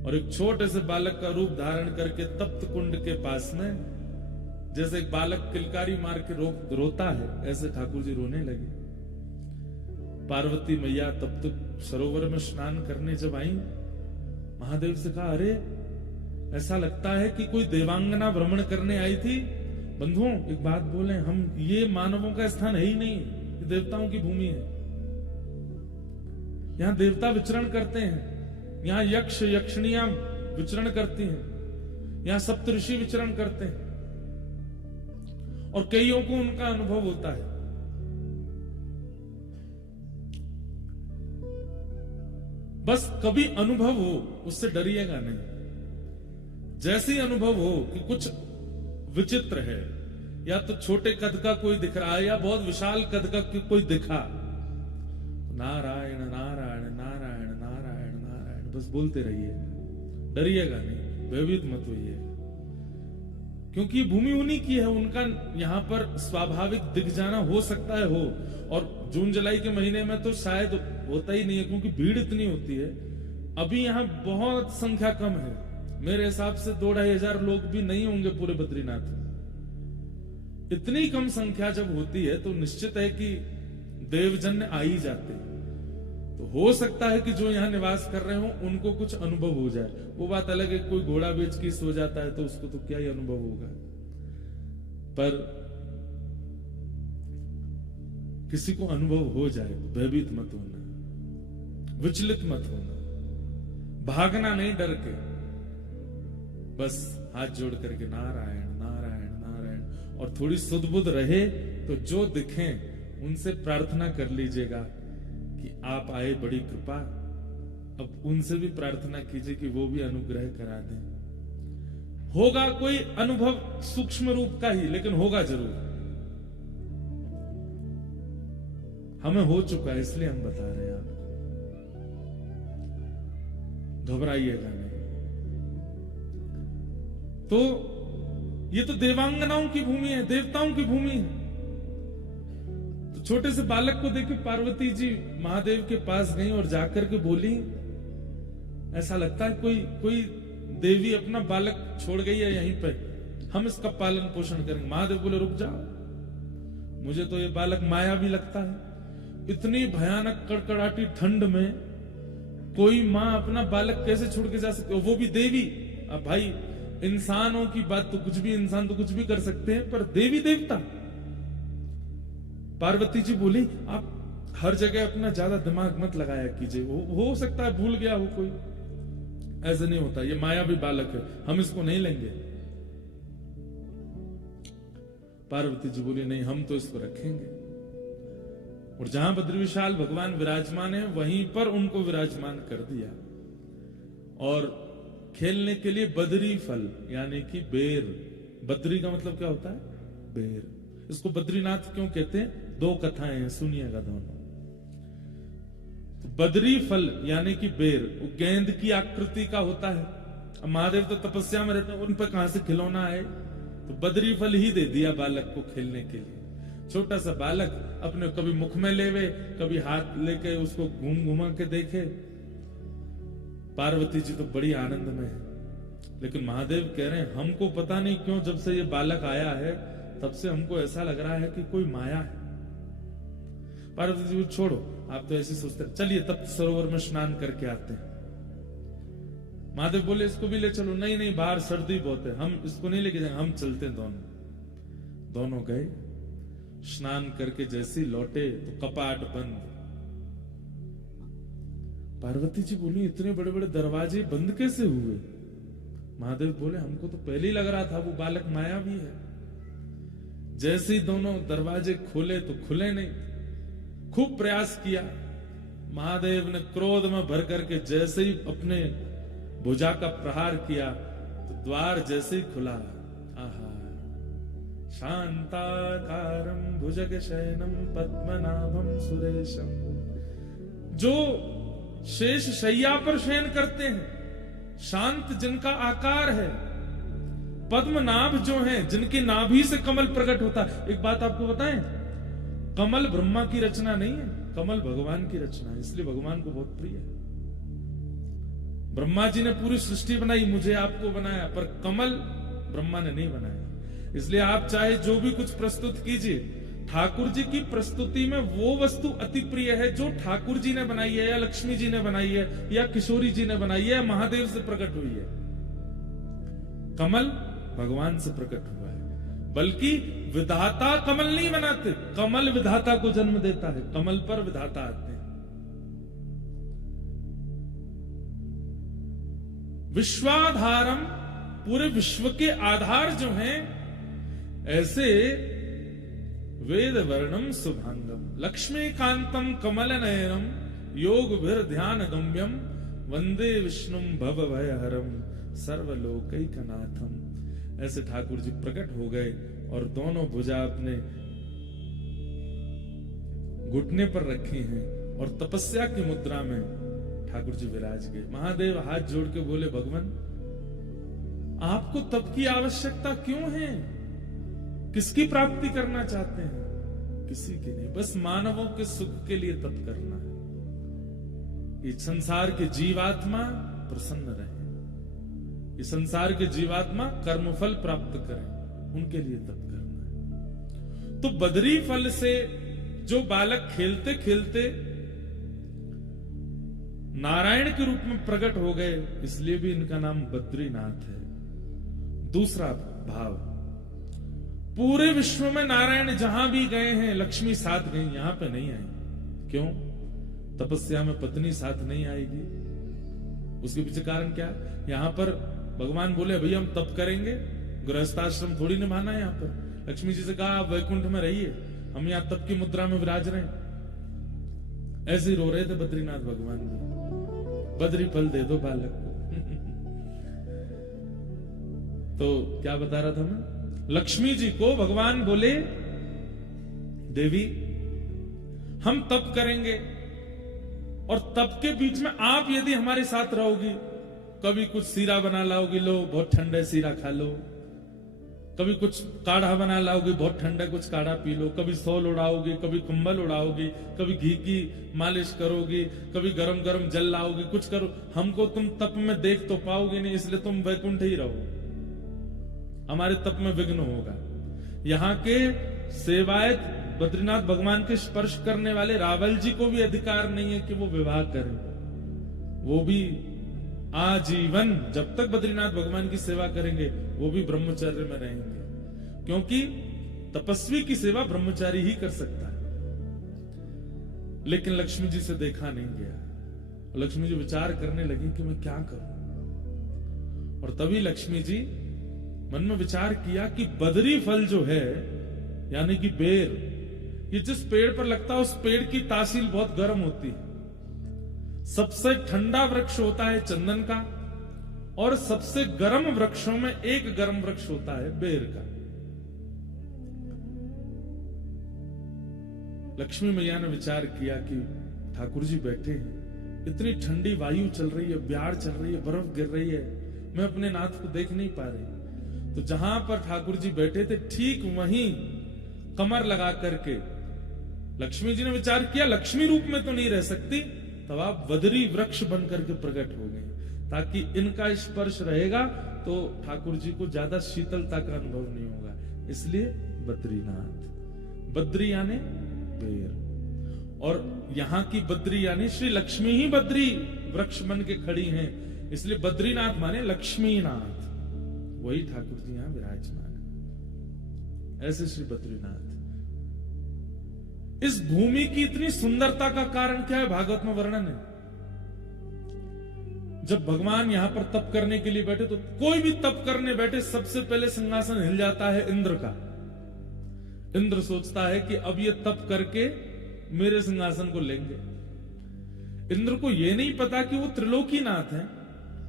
और एक छोटे से बालक का रूप धारण करके तप्त कुंड के पास में, जैसे एक बालक किलकारी मार के रोता है, ऐसे ठाकुर जी रोने लगे। पार्वती मैया तप्त सरोवर में स्नान करने जब आई, महादेव से कहा, अरे ऐसा लगता है कि कोई देवांगना भ्रमण करने आई थी। बंधुओं एक बात बोले, हम ये मानवों का स्थान है ही नहीं, ये देवताओं की भूमि है। यहां देवता विचरण करते हैं, यहां यक्ष यक्षिणियां विचरण करती हैं, यहां सप्तऋषि विचरण करते हैं, और कईयों को उनका अनुभव होता है। बस कभी अनुभव हो, उससे डरिएगा नहीं। जैसे ही अनुभव हो कि कुछ विचित्र है, या तो छोटे कद का कोई दिख रहा है या बहुत विशाल कद का कोई दिखा, नारायण नारायण नारायण नारायण नारायण बस बोलते रहिए, डरिएगा नहीं, भयभीत मत होइए, क्योंकि ये भूमि उन्हीं की है। उनका यहाँ पर स्वाभाविक दिख जाना हो सकता है हो, और जून जुलाई के महीने में तो शायद होता ही नहीं है, क्योंकि भीड़ इतनी होती है। अभी यहाँ बहुत संख्या कम है, मेरे हिसाब से 2-2.5 हजार लोग भी नहीं होंगे पूरे बद्रीनाथ में। इतनी कम संख्या जब होती है तो निश्चित है कि देवजन्य आ ही जाते हैं। तो हो सकता है कि जो यहाँ निवास कर रहे हो उनको कुछ अनुभव हो जाए, वो बात अलग है। कोई घोड़ा बेच के सो जाता है तो उसको तो क्या ही अनुभव होगा, पर किसी को अनुभव हो जाए तो भयभीत मत होना, विचलित मत होना, भागना नहीं डर के, बस हाथ जोड़ करके नारायण नारायण नारायण, और थोड़ी सुध-बुध रहे तो जो दिखें उनसे प्रार्थना कर लीजिएगा कि आप आए, बड़ी कृपा। अब उनसे भी प्रार्थना कीजिए कि वो भी अनुग्रह करा दें। होगा कोई अनुभव सूक्ष्म रूप का ही, लेकिन होगा जरूर। हमें हो चुका है, इसलिए हम बता रहे हैं आपको, घबराइएगा नहीं। तो ये तो देवांगनाओं की भूमि है, देवताओं की भूमि है। तो छोटे से बालक को देख पार्वती जी महादेव के पास गई और जाकर के बोली, ऐसा लगता है कोई देवी अपना बालक छोड़ गई है यहीं पे, हम इसका पालन पोषण करेंगे। महादेव बोले, रुक जाओ, मुझे तो ये बालक माया भी लगता है। इतनी भयानक कड़कड़ाटी ठंड में कोई माँ अपना बालक कैसे छोड़ के जा सकती, वो भी देवी। अब भाई इंसानों की बात तो कुछ भी, इंसान तो कुछ भी कर सकते हैं, पर देवी देवता। पार्वती जी बोली, आप हर जगह अपना ज्यादा दिमाग मत लगाया कीजिए, हो सकता है भूल गया हो कोई, ऐसा नहीं होता, ये माया भी बालक है, हम इसको नहीं लेंगे। पार्वती जी बोली, नहीं हम तो इसको रखेंगे। और जहां बद्री विशाल भगवान विराजमान है वहीं पर उनको विराजमान कर दिया, और खेलने के लिए बद्री फल यानी कि बेर, बद्री का मतलब क्या होता है, बेर। इसको बद्रीनाथ क्यों कहते हैं, 2 कथाएं हैं, सुनिएगा दोनों। तो बद्री फल यानी कि बेर, वो गेंद की आकृति का होता है। अब महादेव तो तपस्या में रहते हैं, उन पर कहां से खिलौना आए, तो बद्री फल ही दे दिया बालक को खेलने के लिए। छोटा सा बालक अपने कभी मुख में लेवे, कभी हाथ लेके उसको घुमा के देखे। पार्वती जी तो बड़ी आनंद में है, लेकिन महादेव कह रहे हैं, हमको पता नहीं क्यों जब से ये बालक आया है तब से हमको ऐसा लग रहा है कि कोई माया है। पार्वती जी छोड़ो, आप तो ऐसे सोचते हैं, चलिए तप्त सरोवर में स्नान करके आते हैं। महादेव बोले, इसको भी ले चलो। नहीं नहीं, बाहर सर्दी बहुत है, हम इसको नहीं लेके जाएंगे, हम चलते हैं। दोनों गए, स्नान करके जैसे लौटे तो कपाट बंद। पार्वती जी बोली, इतने बड़े बड़े दरवाजे बंद कैसे हुए? महादेव बोले, हमको तो पहले ही लग रहा था वो बालक मायावी है। जैसे ही दोनों दरवाजे खोले तो खुले नहीं। खूब प्रयास किया, महादेव ने क्रोध में भर करके जैसे ही अपने भुजा का प्रहार किया तो द्वार जैसे ही खुला, आहा, शांताकारं भुजगशयनं पद्मनाभं सुरेशम। जो शेष शैया पर शयन करते हैं, शांत जिनका आकार है, पद्मनाभ जो हैं, जिनकी नाभि से कमल प्रकट होता है। एक बात आपको बताएं, कमल ब्रह्मा की रचना नहीं है, कमल भगवान की रचना है, इसलिए भगवान को बहुत प्रिय है। ब्रह्मा जी ने पूरी सृष्टि बनाई, मुझे आपको बनाया, पर कमल ब्रह्मा ने नहीं बनाया। इसलिए आप चाहे जो भी कुछ प्रस्तुत कीजिए, ठाकुर जी की प्रस्तुति में वो वस्तु अति प्रिय है जो ठाकुर जी ने बनाई है, या लक्ष्मी जी ने बनाई है, या किशोरी जी ने बनाई है, या महादेव से प्रकट हुई है। कमल भगवान से प्रकट हुआ है। बल्कि विधाता कमल नहीं बनाते, कमल विधाता को जन्म देता है, कमल पर विधाता आते हैं। विश्वाधारम, पूरे विश्व के आधार जो हैं, ऐसे वेद वर्णम शुभांगम लक्ष्मीकांतम कमल नयनम योग भीर ध्यान गम्यम वंदे विष्णुम भव भयहरम सर्वलोकैकनाथम। ऐसे ठाकुर जी प्रकट हो गए और दोनों भुजा अपने घुटने पर रखी हैं और तपस्या की मुद्रा में ठाकुर जी विराज गए। महादेव हाथ जोड़ के बोले, भगवान आपको तप की आवश्यकता क्यों है? किसकी प्राप्ति करना चाहते हैं? किसी की नहीं, बस मानवों के सुख के लिए तप करना है। ये संसार के जीवात्मा प्रसन्न रहे, ये संसार के जीवात्मा कर्मफल प्राप्त करें, उनके लिए तप करना है। तो बदरी फल से जो बालक खेलते खेलते नारायण के रूप में प्रकट हो गए, इसलिए भी इनका नाम बद्रीनाथ है। दूसरा भाव, पूरे विश्व में नारायण जहां भी गए हैं लक्ष्मी साथ गई, यहां पे नहीं आई। क्यों? तपस्या में पत्नी साथ नहीं आएगी। उसके पीछे कारण क्या? यहां पर भगवान बोले, भैया हम तप करेंगे, गृहस्थाश्रम थोड़ी निभाना है। यहां पर लक्ष्मी जी से कहा, आप वैकुंठ में रहिए, हम यहां तप की मुद्रा में विराज रहे हैं। ऐसे ही रो रहे थे बद्रीनाथ भगवान भी, बद्री फल दे दो बालक को। तो क्या बता रहा था मैं? लक्ष्मी जी को भगवान बोले, देवी हम तप करेंगे और तप के बीच में आप यदि हमारे साथ रहोगी, कभी कुछ सीरा बना लाओगी, लो बहुत ठंडा सीरा खा लो, कभी कुछ काढ़ा बना लाओगी, बहुत ठंडा कुछ काढ़ा पी लो, कभी सौल उड़ाओगी, कभी कंबल उड़ाओगी, कभी घी की मालिश करोगी, कभी गरम गरम जल लाओगी, कुछ करो, हमको तुम तप में देख तो पाओगे नहीं, इसलिए तुम वैकुंठ ही रहो, हमारे तप में विघ्न होगा। यहाँ के सेवायत बद्रीनाथ भगवान के स्पर्श करने वाले रावल जी को भी अधिकार नहीं है कि वो विवाह करें। वो भी आजीवन जब तक बद्रीनाथ भगवान की सेवा करेंगे वो भी ब्रह्मचर्य में रहेंगे, क्योंकि तपस्वी की सेवा ब्रह्मचारी ही कर सकता है। लेकिन लक्ष्मी जी से देखा नहीं गया। लक्ष्मी जी विचार करने लगी कि मैं क्या करूं, और तभी लक्ष्मी जी मन में विचार किया कि बदरी फल जो है, यानी कि बेर, ये जिस पेड़ पर लगता है उस पेड़ की तासील बहुत गर्म होती है। सबसे ठंडा वृक्ष होता है चंदन का, और सबसे गर्म वृक्षों में एक गर्म वृक्ष होता है बेर का। लक्ष्मी मैया ने विचार किया कि ठाकुर जी बैठे हैं, इतनी ठंडी वायु चल रही है, ब्याड़ चल रही है, बर्फ गिर रही है, मैं अपने नाथ को देख नहीं पा रही। तो जहां पर ठाकुर जी बैठे थे ठीक वहीं कमर लगा करके लक्ष्मी जी ने विचार किया, लक्ष्मी रूप में तो नहीं रह सकती, तब आप बदरी वृक्ष बनकर के प्रकट हो गए, ताकि इनका स्पर्श रहेगा तो ठाकुर जी को ज्यादा शीतलता का अनुभव नहीं होगा। इसलिए बद्रीनाथ, बद्री यानी बेर, और यहाँ की बद्री यानी श्री लक्ष्मी ही बद्री वृक्ष बन के खड़ी हैं, इसलिए बद्रीनाथ माने लक्ष्मीनाथ, वही ठाकुर जी यहां विराजमान है। ऐसे श्री बद्रीनाथ। इस भूमि की इतनी सुंदरता का कारण क्या है? भागवत में वर्णन है। जब भगवान यहां पर तप करने के लिए बैठे, तो कोई भी तप करने बैठे सबसे पहले सिंहासन हिल जाता है इंद्र का। इंद्र सोचता है कि अब ये तप करके मेरे सिंहासन को लेंगे। इंद्र को यह नहीं पता कि वो त्रिलोकीनाथ हैं,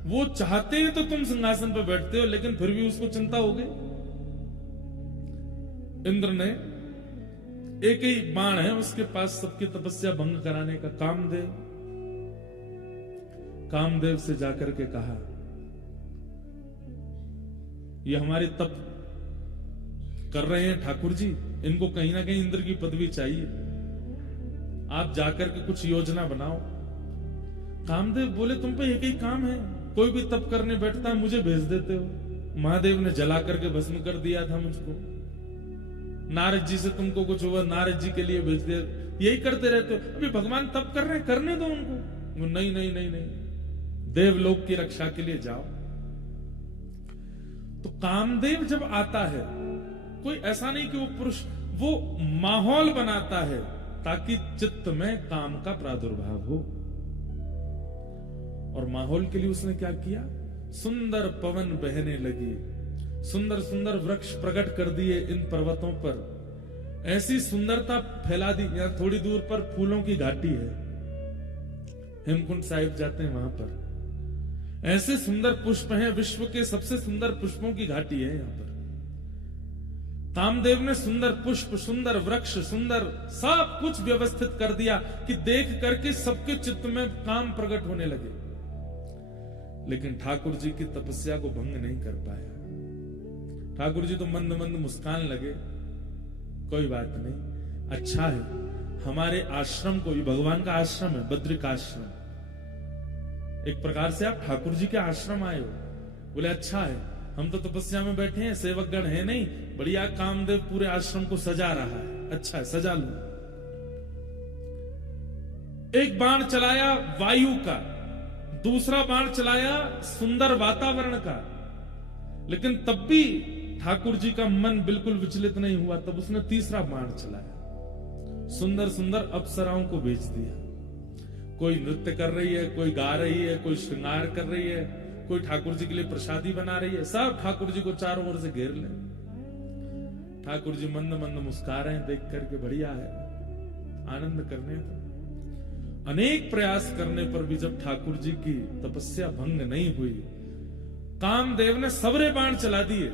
वो चाहते हैं तो तुम सिंहासन पर बैठते हो, लेकिन फिर भी उसको चिंता हो गई। इंद्र ने एक ही बाण है उसके पास सबकी तपस्या भंग कराने का, कामदेव से जाकर के कहा, ये हमारे तप कर रहे हैं ठाकुर जी, इनको कहीं ना कहीं इंद्र की पदवी चाहिए, आप जाकर के कुछ योजना बनाओ। कामदेव बोले तुम पे एक ही काम है, कोई भी तप करने बैठता है मुझे भेज देते हो। महादेव ने जला करके भस्म कर दिया था मुझको। नारद जी से तुमको कुछ हुआ, नारद जी के लिए भेज दिया, यही करते रहते हो। अभी भगवान तप कर रहे हैं, करने दो उनको। वो नहीं नहीं नहीं नहीं, देवलोक की रक्षा के लिए जाओ। तो कामदेव जब आता है, कोई ऐसा नहीं कि वो पुरुष, वो माहौल बनाता है ताकि चित्त में काम का प्रादुर्भाव हो। और माहौल के लिए उसने क्या किया, सुंदर पवन बहने लगी, सुंदर सुंदर वृक्ष प्रकट कर दिए इन पर्वतों पर, ऐसी सुंदरता फैला दी। यहां थोड़ी दूर पर फूलों की घाटी है, हेमकुंड साहिब जाते हैं वहां पर, ऐसे सुंदर पुष्प हैं, विश्व के सबसे सुंदर पुष्पों की घाटी है यहां पर। कामदेव ने सुंदर पुष्प, सुंदर वृक्ष, सुंदर सब कुछ व्यवस्थित कर दिया कि देख करके सबके चित्त में काम प्रकट होने लगे। लेकिन ठाकुर जी की तपस्या को भंग नहीं कर पाया। ठाकुर जी तो मंद मंद मुस्कान लगे, कोई बात नहीं, अच्छा है हमारे आश्रम को, ये भगवान का आश्रम है, बद्रिकाश्रम, एक प्रकार से आप ठाकुर जी के आश्रम आए हो। बोले अच्छा है, हम तो तपस्या में बैठे हैं, सेवकगण है नहीं, बढ़िया कामदेव पूरे आश्रम को सजा रहा है, अच्छा है सजा लो। एक बाण चलाया वायु का, दूसरा बाण चलाया सुंदर वातावरण का, लेकिन तब भी ठाकुर जी का मन बिल्कुल विचलित नहीं हुआ। तब उसने तीसरा बाण चलाया, सुंदर सुंदर अप्सराओं को भेज दिया। कोई नृत्य कर रही है, कोई गा रही है, कोई श्रृंगार कर रही है, कोई ठाकुर जी के लिए प्रसादी बना रही है, सब ठाकुर जी को चारों ओर से घेर ले। ठाकुर जी मंद मंद मुस्कुरा रहे हैं, देख करके बढ़िया है, आनंद करने दो। अनेक प्रयास करने पर भी जब ठाकुर जी की तपस्या भंग नहीं हुई, कामदेव ने सबरे बाण चला दिए।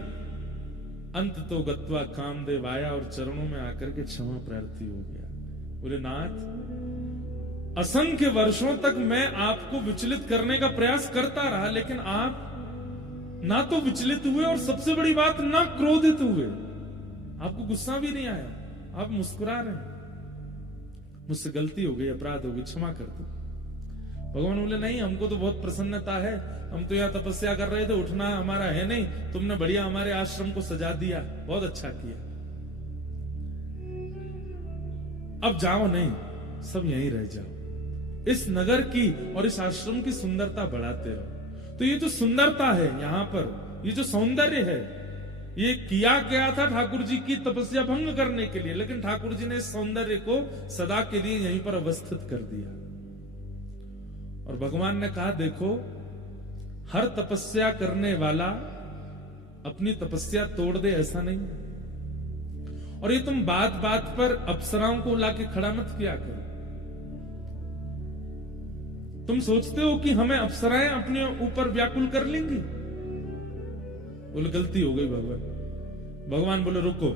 अंत तो गत्वा कामदेव आया और चरणों में आकर के क्षमा प्रार्थी हो गया। बोले नाथ, असंख्य वर्षों तक मैं आपको विचलित करने का प्रयास करता रहा, लेकिन आप ना तो विचलित हुए और सबसे बड़ी बात ना क्रोधित हुए, आपको गुस्सा भी नहीं आया, आप मुस्कुरा रहे हैं। मुझसे गलती हो गई, अपराध हो गई, क्षमा कर दो। भगवान बोले नहीं, हमको तो बहुत प्रसन्नता है, हम तो यहाँ तपस्या कर रहे थे, उठना हमारा है नहीं, तुमने बढ़िया हमारे आश्रम को सजा दिया, बहुत अच्छा किया, अब जाओ नहीं, सब यहीं रह जाओ, इस नगर की और इस आश्रम की सुंदरता बढ़ाते रहो। तो ये जो सुंदरता है यहां पर, ये जो सौंदर्य है, ये किया गया था ठाकुर जी की तपस्या भंग करने के लिए, लेकिन ठाकुर जी ने इस सौंदर्य को सदा के लिए यहीं पर अवस्थित कर दिया। और भगवान ने कहा देखो, हर तपस्या करने वाला अपनी तपस्या तोड़ दे ऐसा नहीं है। और ये तुम बात बात पर अप्सराओं को लाके खड़ा मत किया करो। तुम सोचते हो कि हमें अप्सराएं अपने ऊपर व्याकुल कर लेंगी, बोले गलती हो गई भगवान। भगवान बोले रुको,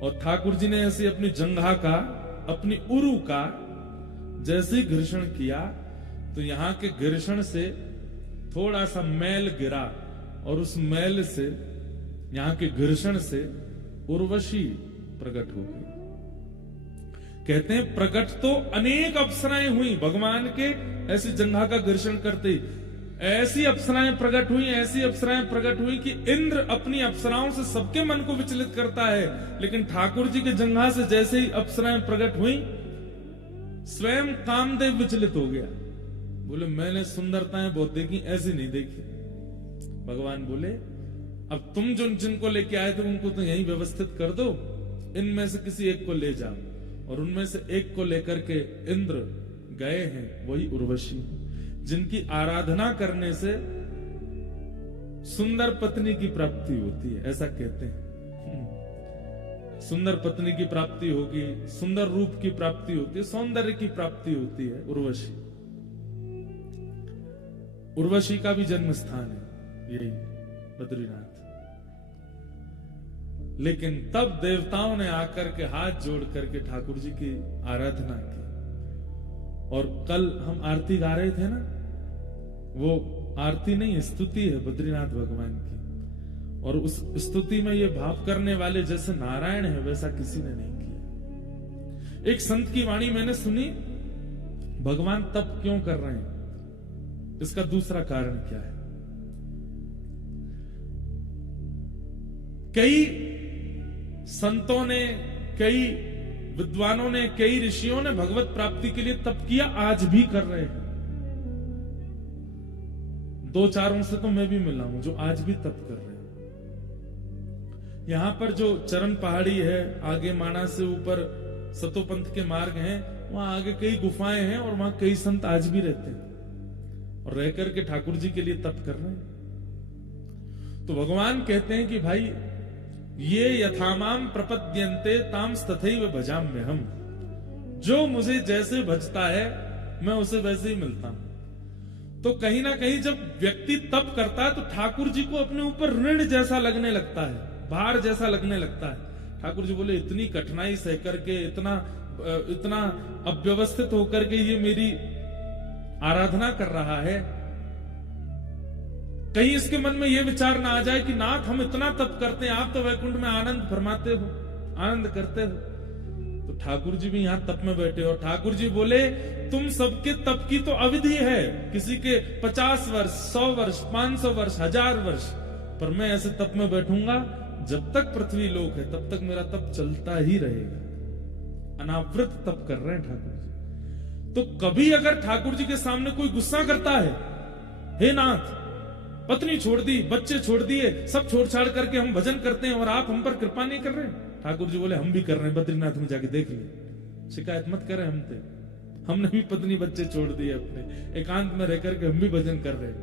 और ठाकुर जी ने ऐसे अपनी जंघा का, अपनी उरु का जैसे ही घर्षण किया, तो यहां के घर्षण से थोड़ा सा मैल गिरा, और उस मैल से, यहां के घर्षण से उर्वशी प्रकट हो गई। कहते हैं प्रकट तो अनेक अप्सराएं हुई भगवान के ऐसी जंघा का घर्षण करते ही, ऐसी अप्सराएं प्रकट हुई, ऐसी अप्सराएं प्रकट हुई कि इंद्र अपनी अप्सराओं से सबके मन को विचलित करता है, लेकिन ठाकुर जी के जंघा से जैसे ही अप्सराएं प्रकट हुई, स्वयं कामदेव विचलित हो गया। बोले मैंने सुंदरताएं बहुत देखी, ऐसी नहीं देखी। भगवान बोले अब तुम जो जिनको लेके आए थे उनको तो यहीं व्यवस्थित कर दो, इनमें से किसी एक को ले जाओ। और उनमें से एक को लेकर के इंद्र गए हैं, वही उर्वशी, जिनकी आराधना करने से सुंदर पत्नी की प्राप्ति होती है, ऐसा कहते हैं। सुंदर पत्नी की प्राप्ति होगी, सुंदर रूप की प्राप्ति होती है, सौंदर्य की प्राप्ति होती है उर्वशी। उर्वशी का भी जन्म स्थान है यही बद्रीनाथ। लेकिन तब देवताओं ने आकर के हाथ जोड़ करके ठाकुर जी की आराधना की। और कल हम आरती गा रहे थे ना, वो आरती नहीं, स्तुति है बद्रीनाथ भगवान की। और उस स्तुति में ये भाव करने वाले जैसे नारायण है, वैसा किसी ने नहीं किया। एक संत की वाणी मैंने सुनी, भगवान तप क्यों कर रहे हैं, इसका दूसरा कारण क्या है। कई संतों ने, कई विद्वानों ने, कई ऋषियों ने भगवत प्राप्ति के लिए तप किया, आज भी कर रहे हैं। दो चारों से तो मैं भी मिला हूं जो आज भी तप कर रहे हैं। यहां पर जो चरण पहाड़ी है, आगे माणा से ऊपर सतोपंथ के मार्ग हैं, वहां आगे कई गुफाएं हैं और वहां कई संत आज भी रहते हैं और रह करके ठाकुर जी के लिए तप कर रहे हैं। तो भगवान कहते हैं कि भाई ये यथामाम प्रपद्यन्ते ताम तथैव भजाम्य हम, जो मुझे जैसे भजता है मैं उसे वैसे ही मिलता हूं। तो कहीं ना कहीं जब व्यक्ति तप करता है तो ठाकुर जी को अपने ऊपर ऋण जैसा लगने लगता है, भार जैसा लगने लगता है। ठाकुर जी बोले इतनी कठिनाई सह करके, इतना अव्यवस्थित होकर के ये मेरी आराधना कर रहा है, कहीं इसके मन में यह विचार ना आ जाए कि नाथ हम इतना तप करते हैं, आप तो वैकुंठ में आनंद फरमाते हो, आनंद करते हो। तो ठाकुर जी भी यहां तप में बैठे और ठाकुर जी बोले तुम सबके तप की तो अवधि है, किसी के 50 वर्ष, 100 वर्ष, 500 वर्ष, 1000 वर्ष, पर मैं ऐसे तप में बैठूंगा जब तक पृथ्वी लोक है, तब तक मेरा तप चलता ही रहेगा। अनावृत तप कर रहे हैं ठाकुर जी। तो कभी अगर ठाकुर जी के सामने कोई गुस्सा करता है, हे नाथ पत्नी छोड़ दी, बच्चे छोड़ दिए, सब छोड़ छाड़ करके हम भजन करते हैं और आप हम पर कृपा नहीं कर रहे, ठाकुर जी बोले हम भी कर रहे हैं, बद्रीनाथ में जाके देख लिए, शिकायत मत करें हमसे, हमने भी पत्नी बच्चे छोड़ दिए, अपने एकांत में रह करके हम भी भजन कर रहे हैं।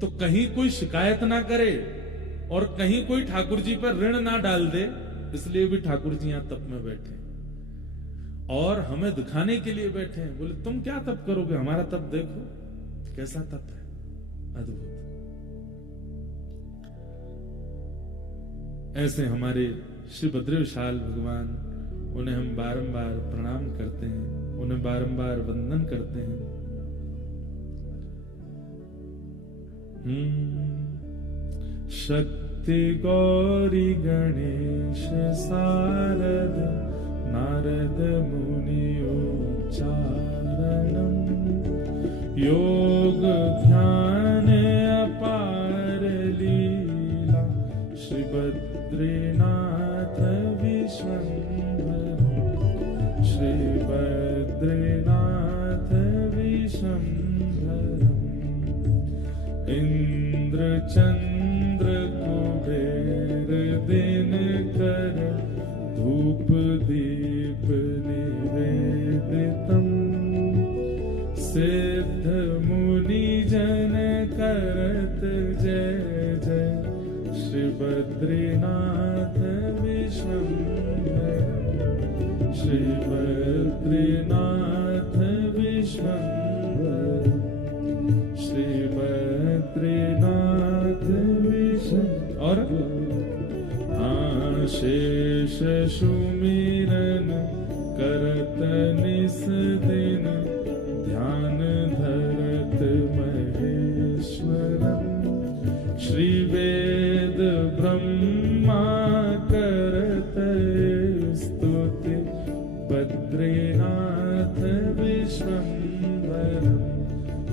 तो कहीं कोई शिकायत ना करे और कहीं कोई ठाकुर जी पर ऋण ना डाल दे, इसलिए भी ठाकुर जी यहां तप में बैठे और हमें दिखाने के लिए बैठे हैं। बोले तुम क्या तप करोगे, हमारा तप देखो कैसा तप है, अद्भुत। ऐसे हमारे श्री बद्री विशाल भगवान, उन्हें हम बारंबार प्रणाम करते हैं, उन्हें बारंबार वंदन करते हैं। शक्ति गौरी गणेश सारद नारद मुनि उच्चारणम, योग ध्यान अपार लीला श्री बद्रीनाथ विश्वंभर, श्री बद्रीनाथ विश्वंभर। इंद्र चंद्र कुबेर दिनकर धूप दीप निवेदितम, सिद्ध मुनि जन करत जय जय श्री बद्रीनाथ विश्वंभर, श्री बद्रीनाथ विश्वंभर, श्री बद्रीनाथ विश्वंभर। और शेष सुमिरन करत निस दिन, ध्यान धरत महेश्वरम, श्री वेद ब्रह्मा करत स्तुति बद्रीनाथ विश्वंभर,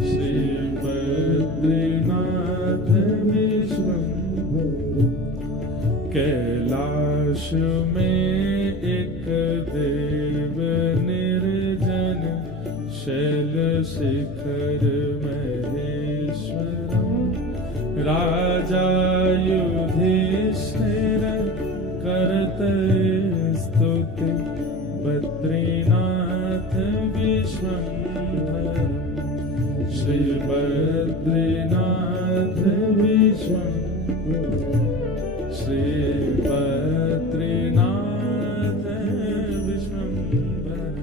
श्री बद्रीनाथ विश्वंभर। कैलाश में एक देव निर्जन, शैल शिखर महेश्वरम, राजा युधिष्ठिर करत स्तुति बद्रीनाथ विश्वंभर, श्री बद्रीनाथ विश्वंभर, श्री बद्रीनाथ विश्वंभर।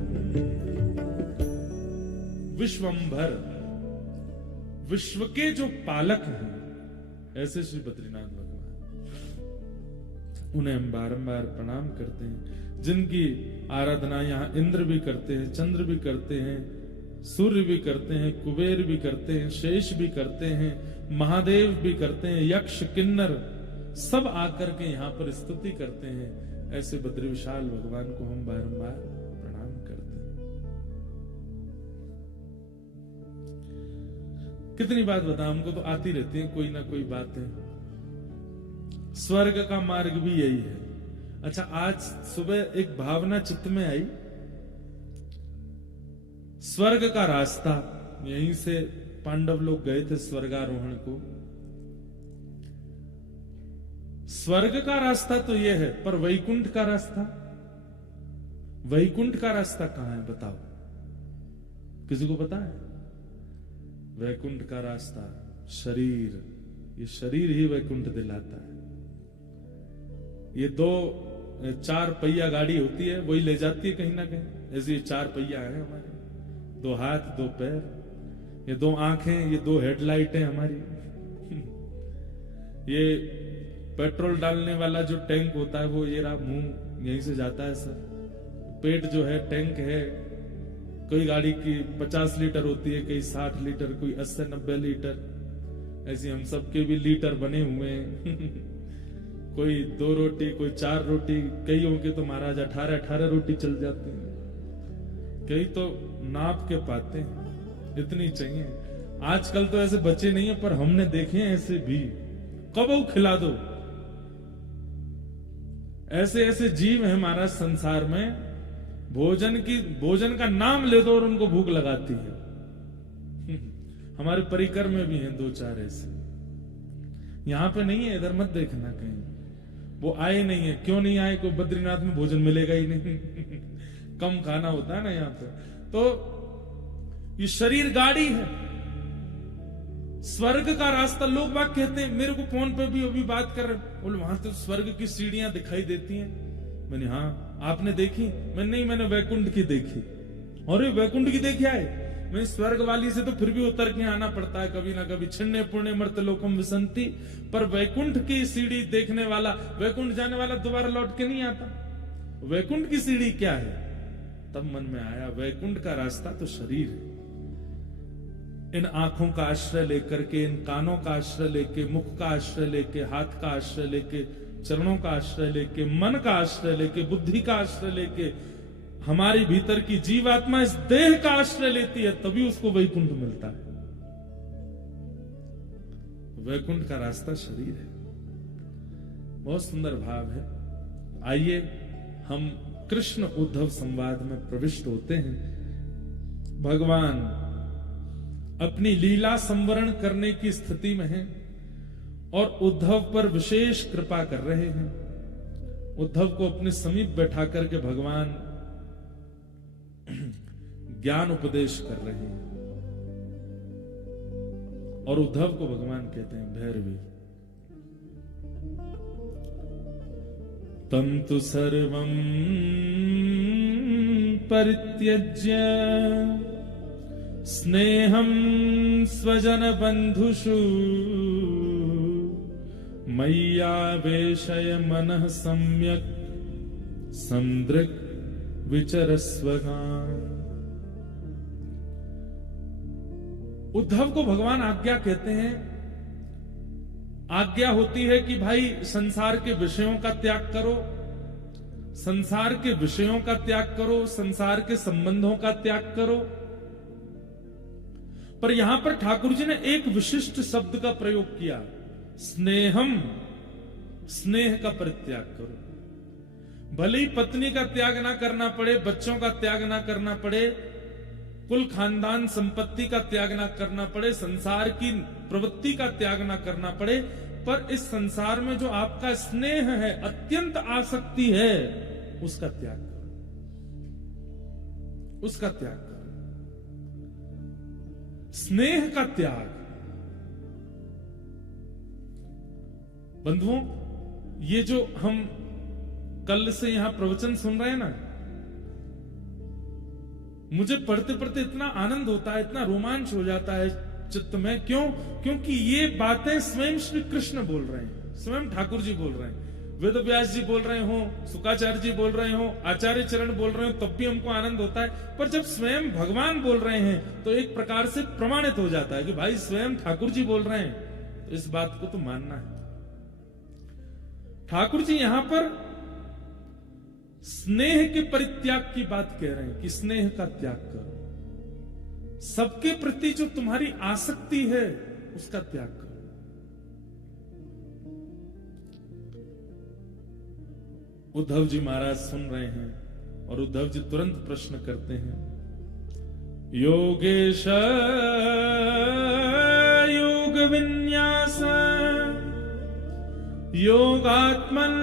विश्वंभर, विश्व के जो पालक हैं, ऐसे श्री बद्रीनाथ भगवान, उन्हें हम बारंबार प्रणाम करते हैं, जिनकी आराधना यहाँ इंद्र भी करते हैं, चंद्र भी करते हैं, सूर्य भी करते हैं, कुबेर भी करते हैं, शेष भी करते हैं, महादेव भी करते हैं, यक्ष किन्नर सब आकर के यहाँ पर स्तुति करते हैं। ऐसे बद्री विशाल भगवान को हम बारंबार प्रणाम करते हैं। कितनी बात बताऊं, हमको तो आती रहती है कोई ना कोई बात है। स्वर्ग का मार्ग भी यही है। अच्छा, आज सुबह एक भावना चित्त में आई, स्वर्ग का रास्ता, यहीं से पांडव लोग गए थे स्वर्गारोहण को। स्वर्ग का रास्ता तो यह है, पर वैकुंठ का रास्ता, वैकुंठ का रास्ता कहां है बताओ, किसी को पता है? वैकुंठ का रास्ता शरीर, ये शरीर ही वैकुंठ दिलाता है। ये 4 पहिया गाड़ी होती है, वही ले जाती है कहीं ना कहीं। ऐसे ये 4 पहिया है हमारे, 2 हाथ 2 पैर, ये 2 आंखें, ये 2 हेडलाइटें हमारी। ये पेट्रोल डालने वाला जो टैंक होता है वो ये रहा, मुंह यहीं से जाता है सर। पेट जो है टैंक है, कोई गाड़ी की 50 लीटर होती है, कई 60 लीटर, कोई 80-90 लीटर, ऐसे हम सबके भी लीटर बने हुए हैं। कोई 2 रोटी, कोई 4 रोटी, कईयों के तो महाराज 18 रोटी चल जाती है, कई तो नाप के पाते हैं, इतनी चाहिए। आजकल तो ऐसे बच्चे नहीं है, पर हमने देखे हैं ऐसे भी, कब खिला दो। ऐसे ऐसे जीव है महाराज संसार में, भोजन का नाम ले दो और उनको भूख लगाती है। हमारे परिकर में भी हैं 2-4 ऐसे। यहां पे नहीं है, इधर मत देखना कहीं, वो आए नहीं है। क्यों नहीं आए? को बद्रीनाथ में भोजन मिलेगा ही नहीं। कम खाना होता है ना यहाँ पे। तो ये शरीर गाड़ी है, स्वर्ग का रास्ता। लोग बात कहते हैं, मेरे को फोन पे भी अभी बात कर रहे, बोले वहां तो स्वर्ग की सीढ़ियां दिखाई देती हैं। मैंने हाँ, आपने देखी? मैं नहीं, मैंने वैकुंठ की देखी। और वैकुंठ की देखी आए? मैं स्वर्ग वाली से तो फिर भी उतर के आना पड़ता है कभी ना कभी, छिन्ने पुण्य मर्त लोकम विसंति। पर वैकुंठ की सीढ़ी देखने वाला, वैकुंठ जाने वाला दोबारा लौट के नहीं आता। वैकुंठ की सीढ़ी क्या है? तब मन में आया, वैकुंठ का रास्ता तो शरीर है। इन आंखों का आश्रय लेकर के, इन कानों का आश्रय लेके, मुख का आश्रय लेके, हाथ का आश्रय लेके, चरणों का आश्रय लेके, मन का आश्रय लेके, बुद्धि का आश्रय लेके, हमारी भीतर की जीवात्मा इस देह का आश्रय लेती है, तभी उसको वैकुंठ मिलता है। वैकुंठ का रास्ता शरीर है। बहुत सुंदर भाव है। आइए हम कृष्ण उद्धव संवाद में प्रविष्ट होते हैं। भगवान अपनी लीला संवरण करने की स्थिति में हैं और उद्धव पर विशेष कृपा कर रहे हैं। उद्धव को अपने समीप बैठा करके भगवान ज्ञान उपदेश कर रहे हैं और उद्धव को भगवान कहते हैं भैरवी। तम तु सर्वं परित्यज्य स्नेहं स्वजन बंधुषु मय्यावेशय मनः सम्यक् संदृक् विचरस्वगान्। उद्धव को भगवान आज्ञा कहते हैं। आज्ञा होती है कि भाई संसार के विषयों का त्याग करो, संसार के विषयों का त्याग करो, संसार के संबंधों का त्याग करो। पर यहां पर ठाकुर जी ने एक विशिष्ट शब्द का प्रयोग किया, स्नेहम। स्नेह का परित्याग करो। भले ही पत्नी का त्याग ना करना पड़े, बच्चों का त्याग ना करना पड़े, कुल खानदान संपत्ति का त्याग ना करना पड़े, संसार की प्रवृत्ति का त्याग ना करना पड़े, पर इस संसार में जो आपका स्नेह है, अत्यंत आसक्ति है, उसका त्याग करो, उसका त्याग करो। स्नेह का त्याग। बंधुओं, ये जो हम कल से यहां प्रवचन सुन रहे हैं ना, मुझे पढ़ते पढ़ते इतना आनंद होता है, इतना रोमांच हो जाता है चित्त में। क्यों? क्योंकि ये बातें स्वयं श्री कृष्ण बोल रहे हैं, स्वयं ठाकुर जी बोल रहे हैं। वेद व्यास जी बोल रहे हो, शुकाचार्य जी बोल रहे हो, आचार्य चरण बोल रहे हो, तब भी हमको आनंद होता है। पर जब स्वयं भगवान बोल रहे हैं तो एक प्रकार से प्रमाणित हो जाता है कि भाई स्वयं ठाकुर जी बोल रहे हैं, तो इस बात को तो मानना है। ठाकुर जी यहां पर स्नेह के परित्याग की बात कह रहे हैं कि स्नेह का त्याग करो। सबके प्रति जो तुम्हारी आसक्ति है उसका त्याग करो। उद्धव जी महाराज सुन रहे हैं और उद्धव जी तुरंत प्रश्न करते हैं, योगेश योग विन्यास योगात्मन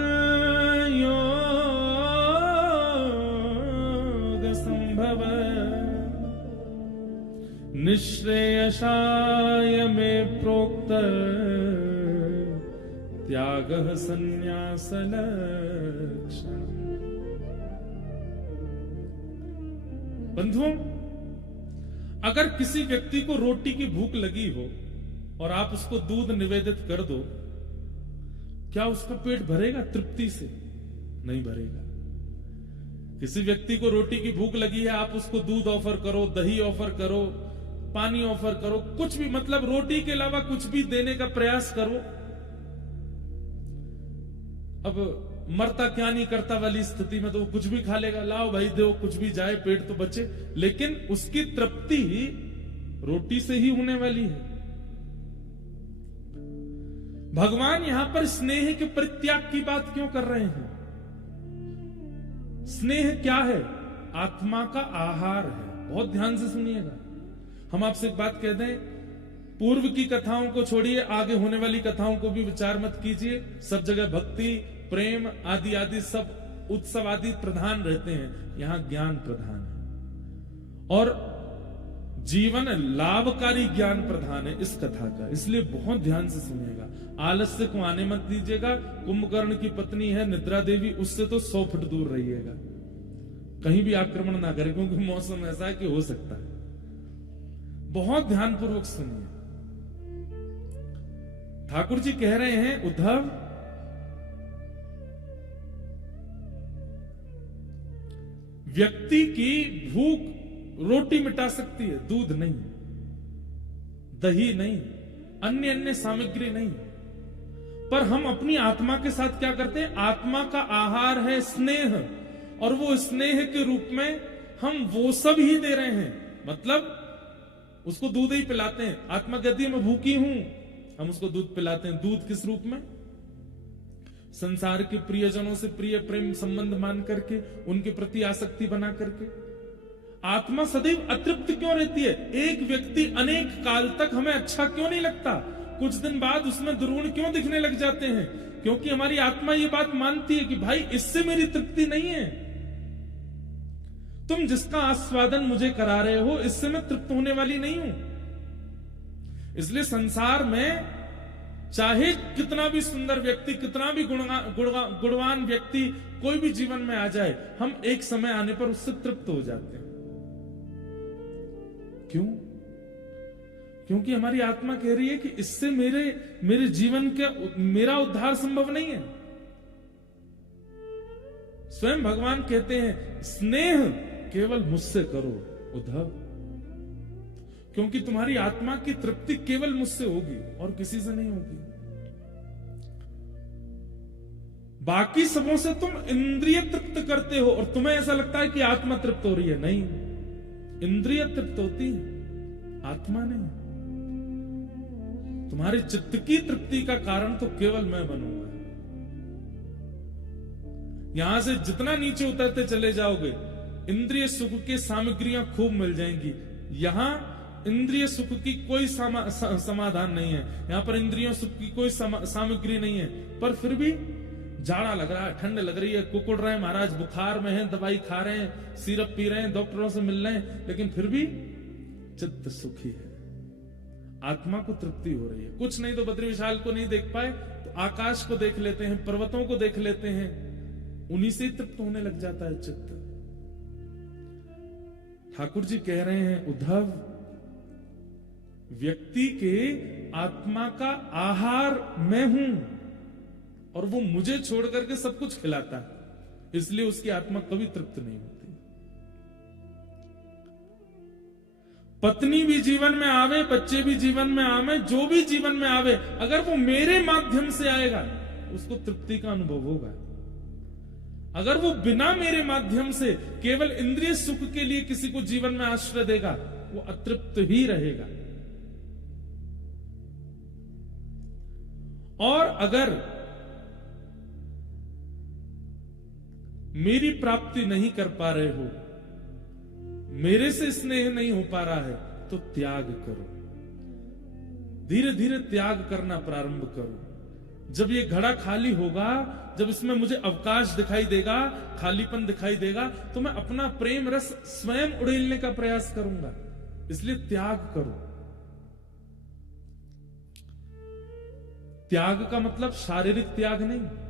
योग संभव निश्रेयसाय में प्रोक्त त्याग संन्यास लक्षण। बंधुओं, अगर किसी व्यक्ति को रोटी की भूख लगी हो और आप उसको दूध निवेदित कर दो, क्या उसका पेट भरेगा तृप्ति से? नहीं भरेगा। किसी व्यक्ति को रोटी की भूख लगी है, आप उसको दूध ऑफर करो, दही ऑफर करो, पानी ऑफर करो, कुछ भी, मतलब रोटी के अलावा कुछ भी देने का प्रयास करो, अब मरता क्या नहीं करता वाली स्थिति में तो वो कुछ भी खा लेगा। लाओ भाई दो, कुछ भी जाए, पेट तो बचे, लेकिन उसकी तृप्ति रोटी से ही होने वाली है। भगवान यहां पर स्नेह के परित्याग की बात क्यों कर रहे हैं? स्नेह क्या है? आत्मा का आहार है। बहुत ध्यान से सुनिएगा। हम आपसे एक बात कह दें, पूर्व की कथाओं को छोड़िए, आगे होने वाली कथाओं को भी विचार मत कीजिए। सब जगह भक्ति, प्रेम आदि आदि सब उत्सव आदि प्रधान रहते हैं, यहां ज्ञान प्रधान है और जीवन लाभकारी ज्ञान प्रधान है इस कथा का। इसलिए बहुत ध्यान से सुनिएगा। आलस्य को आने मत दीजिएगा। कुंभकर्ण की पत्नी है निद्रा देवी, उससे तो 100 फुट दूर रहिएगा, कहीं भी आक्रमण ना करें, क्योंकि मौसम ऐसा है कि हो सकता है। बहुत ध्यानपूर्वक सुनिए। ठाकुर जी कह रहे हैं, उद्धव, व्यक्ति की भूख रोटी मिटा सकती है, दूध नहीं, दही नहीं, अन्य अन्य सामग्री नहीं। पर हम अपनी आत्मा के साथ क्या करते हैं? आत्मा का आहार है स्नेह, और वो स्नेह के रूप में हम वो सब ही दे रहे हैं। मतलब उसको दूध ही पिलाते हैं। आत्मा कहती है मैं भूखी हूं, हम उसको दूध पिलाते हैं। दूध किस रूप में? संसार के प्रियजनों से प्रिय प्रेम संबंध मान करके, उनके प्रति आसक्ति बना करके। आत्मा सदैव अतृप्त क्यों रहती है? एक व्यक्ति अनेक काल तक हमें अच्छा क्यों नहीं लगता? कुछ दिन बाद उसमें दुर्गुण क्यों दिखने लग जाते हैं? क्योंकि हमारी आत्मा ये बात मानती है कि भाई इससे मेरी तृप्ति नहीं है। तुम जिसका आस्वादन मुझे करा रहे हो, इससे मैं तृप्त होने वाली नहीं हूं। इसलिए संसार में चाहे कितना भी सुंदर व्यक्ति, कितना भी गुणवान व्यक्ति कोई भी जीवन में आ जाए, हम एक समय आने पर उससे तृप्त हो जाते हैं। क्यों? क्योंकि हमारी आत्मा कह रही है कि इससे मेरे जीवन का मेरा उद्धार संभव नहीं है। स्वयं भगवान कहते हैं, स्नेह केवल मुझसे करो उद्धव, क्योंकि तुम्हारी आत्मा की तृप्ति केवल मुझसे होगी और किसी से नहीं होगी। बाकी सबों से तुम इंद्रिय तृप्त करते हो और तुम्हें ऐसा लगता है कि आत्मा तृप्त हो रही है। नहीं, इंद्रिय तृप्त होती है, आत्मा नहीं। तुम्हारे चित्त की तृप्ति का कारण तो केवल मैं बनूंगा। यहां से जितना नीचे उतरते चले जाओगे, इंद्रिय सुख की सामग्रियां खूब मिल जाएंगी। यहां इंद्रिय सुख की कोई समाधान नहीं है। यहां पर इंद्रियों सुख की कोई सामग्री नहीं है, पर फिर भी जाड़ा लग रहा है, ठंड लग रही है, कुकुड़ रहे हैं महाराज, बुखार में हैं, दवाई खा रहे हैं, सिरप पी रहे हैं, डॉक्टरों से मिल रहे हैं, लेकिन फिर भी चित्त सुखी है, आत्मा को तृप्ति हो रही है। कुछ नहीं तो बद्री विशाल को नहीं देख पाए तो आकाश को देख लेते हैं, पर्वतों को देख लेते हैं, उन्हीं से तृप्त होने लग जाता है चित्त। ठाकुर जी कह रहे हैं, उद्धव, व्यक्ति के आत्मा का आहार मैं हूं और वो मुझे छोड़ करके सब कुछ खिलाता है, इसलिए उसकी आत्मा कभी तृप्त नहीं होती। पत्नी भी जीवन में आवे, बच्चे भी जीवन में आवे, जो भी जीवन में आवे, अगर वो मेरे माध्यम से आएगा उसको तृप्ति का अनुभव होगा। अगर वो बिना मेरे माध्यम से केवल इंद्रिय सुख के लिए किसी को जीवन में आश्रय देगा वो अतृप्त ही रहेगा। और अगर मेरी प्राप्ति नहीं कर पा रहे हो, मेरे से स्नेह नहीं हो पा रहा है, तो त्याग करो। धीरे धीरे त्याग करना प्रारंभ करो। जब ये घड़ा खाली होगा, जब इसमें मुझे अवकाश दिखाई देगा, खालीपन दिखाई देगा, तो मैं अपना प्रेम रस स्वयं उड़ेलने का प्रयास करूंगा। इसलिए त्याग करो। त्याग का मतलब शारीरिक त्याग नहीं।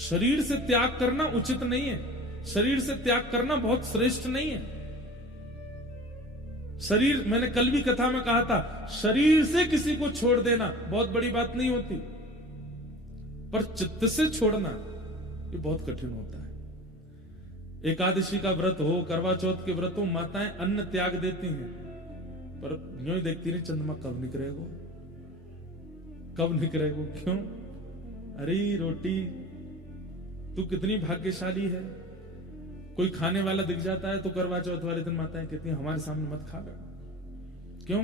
शरीर से त्याग करना उचित नहीं है। शरीर से त्याग करना बहुत श्रेष्ठ नहीं है। शरीर, मैंने कल भी कथा में कहा था, शरीर से किसी को छोड़ देना बहुत बड़ी बात नहीं होती, पर चित्त से छोड़ना ये बहुत कठिन होता है। एकादशी का व्रत हो, करवा चौथ के व्रत हो, माताएं अन्न त्याग देती हैं, पर यूं ही देखती नहीं चंद्रमा कब निकलेगा, कब निकलेगा। क्यों? अरे रोटी, तू कितनी भाग्यशाली है। कोई खाने वाला दिख जाता है तो करवा चौथ वाले दिन माताएं कहती हैं हमारे सामने मत खा गया। क्यों?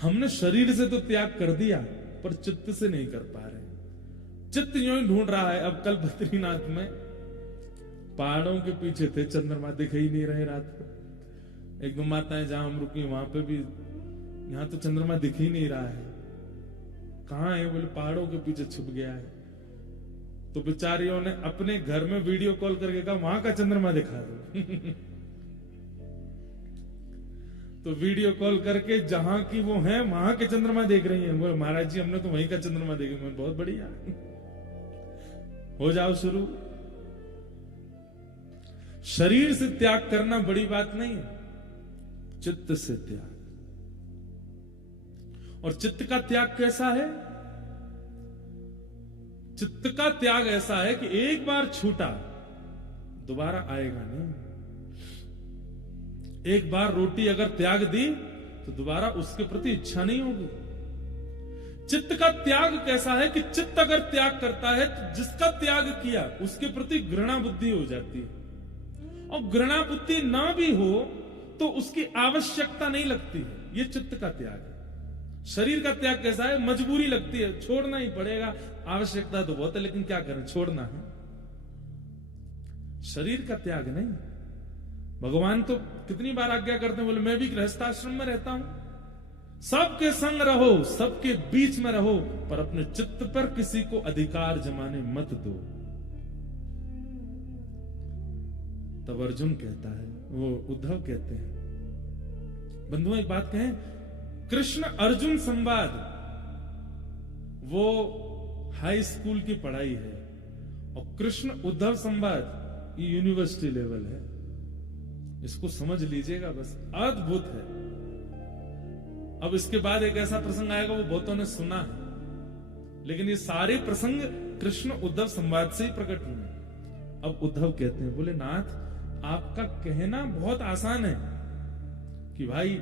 हमने शरीर से तो त्याग कर दिया, पर चित्त से नहीं कर पा रहे। चित्त यूं ही ढूंढ रहा है। अब कल बद्रीनाथ में पहाड़ों के पीछे थे, चंद्रमा दिख ही नहीं रहे रात को। एक दो माताएं जहां हम रुकी वहां पे भी, यहां तो चंद्रमा दिख ही नहीं रहा है। कहां है? बोले पहाड़ों के पीछे छुप गया है। तो बेचारियों ने अपने घर में वीडियो कॉल करके कहा वहां का चंद्रमा दिखा दो। तो वीडियो कॉल करके जहां की वो है वहां के चंद्रमा देख रही हैं। बोले महाराज जी हमने तो वहीं का चंद्रमा देखे। मैं बहुत बढ़िया, हो जाओ शुरू। शरीर से त्याग करना बड़ी बात नहीं है, चित्त से त्याग। और चित्त का त्याग कैसा है? चित्त का त्याग ऐसा है कि एक बार छूटा दोबारा आएगा नहीं। एक बार रोटी अगर त्याग दी तो दोबारा उसके प्रति इच्छा नहीं होगी। चित्त का त्याग कैसा है कि चित्त अगर त्याग करता है तो जिसका त्याग किया उसके प्रति घृणा बुद्धि हो जाती है, और घृणा बुद्धि ना भी हो तो उसकी आवश्यकता नहीं लगती है। यह चित्त का त्याग है। शरीर का त्याग कैसा है? मजबूरी लगती है, छोड़ना ही पड़ेगा। आवश्यकता तो बहुत है लेकिन क्या करें, छोड़ना है। शरीर का त्याग नहीं। भगवान तो कितनी बार आज्ञा करते हैं, बोले मैं भी गृहस्थाश्रम में रहता हूं, सबके संग रहो, सबके बीच में रहो, पर अपने चित्त पर किसी को अधिकार जमाने मत दो। तब अर्जुन कहता है, वो उद्धव कहते हैं, बंधुओं एक बात कहें, कृष्ण अर्जुन संवाद वो हाई स्कूल की पढ़ाई है, और कृष्ण उद्धव संवाद ये यूनिवर्सिटी लेवल है। इसको समझ लीजिएगा, बस अद्भुत है। अब इसके बाद एक ऐसा प्रसंग आएगा वो बहुतों ने सुना है, लेकिन ये सारे प्रसंग कृष्ण उद्धव संवाद से ही प्रकट हुए। अब उद्धव कहते हैं, बोले नाथ आपका कहना बहुत आसान है कि भाई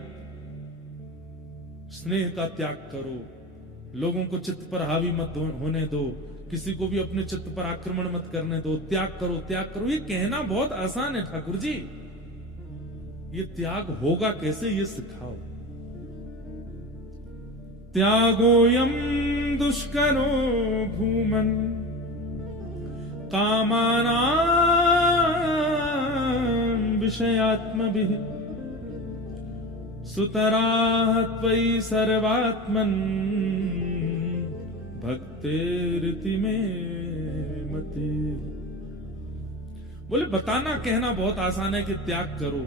स्नेह का त्याग करो, लोगों को चित्त पर हावी मत होने दो, किसी को भी अपने चित्त पर आक्रमण मत करने दो, त्याग करो त्याग करो। ये कहना बहुत आसान है ठाकुर जी, ये त्याग होगा कैसे ये सिखाओ। त्यागोयम दुष्करो भूमन कामानां विषयात्मभिः सुतराः त्वयि सर्वात्मन् भक्तेरिति मे मति। बोले बताना कहना बहुत आसान है कि त्याग करो,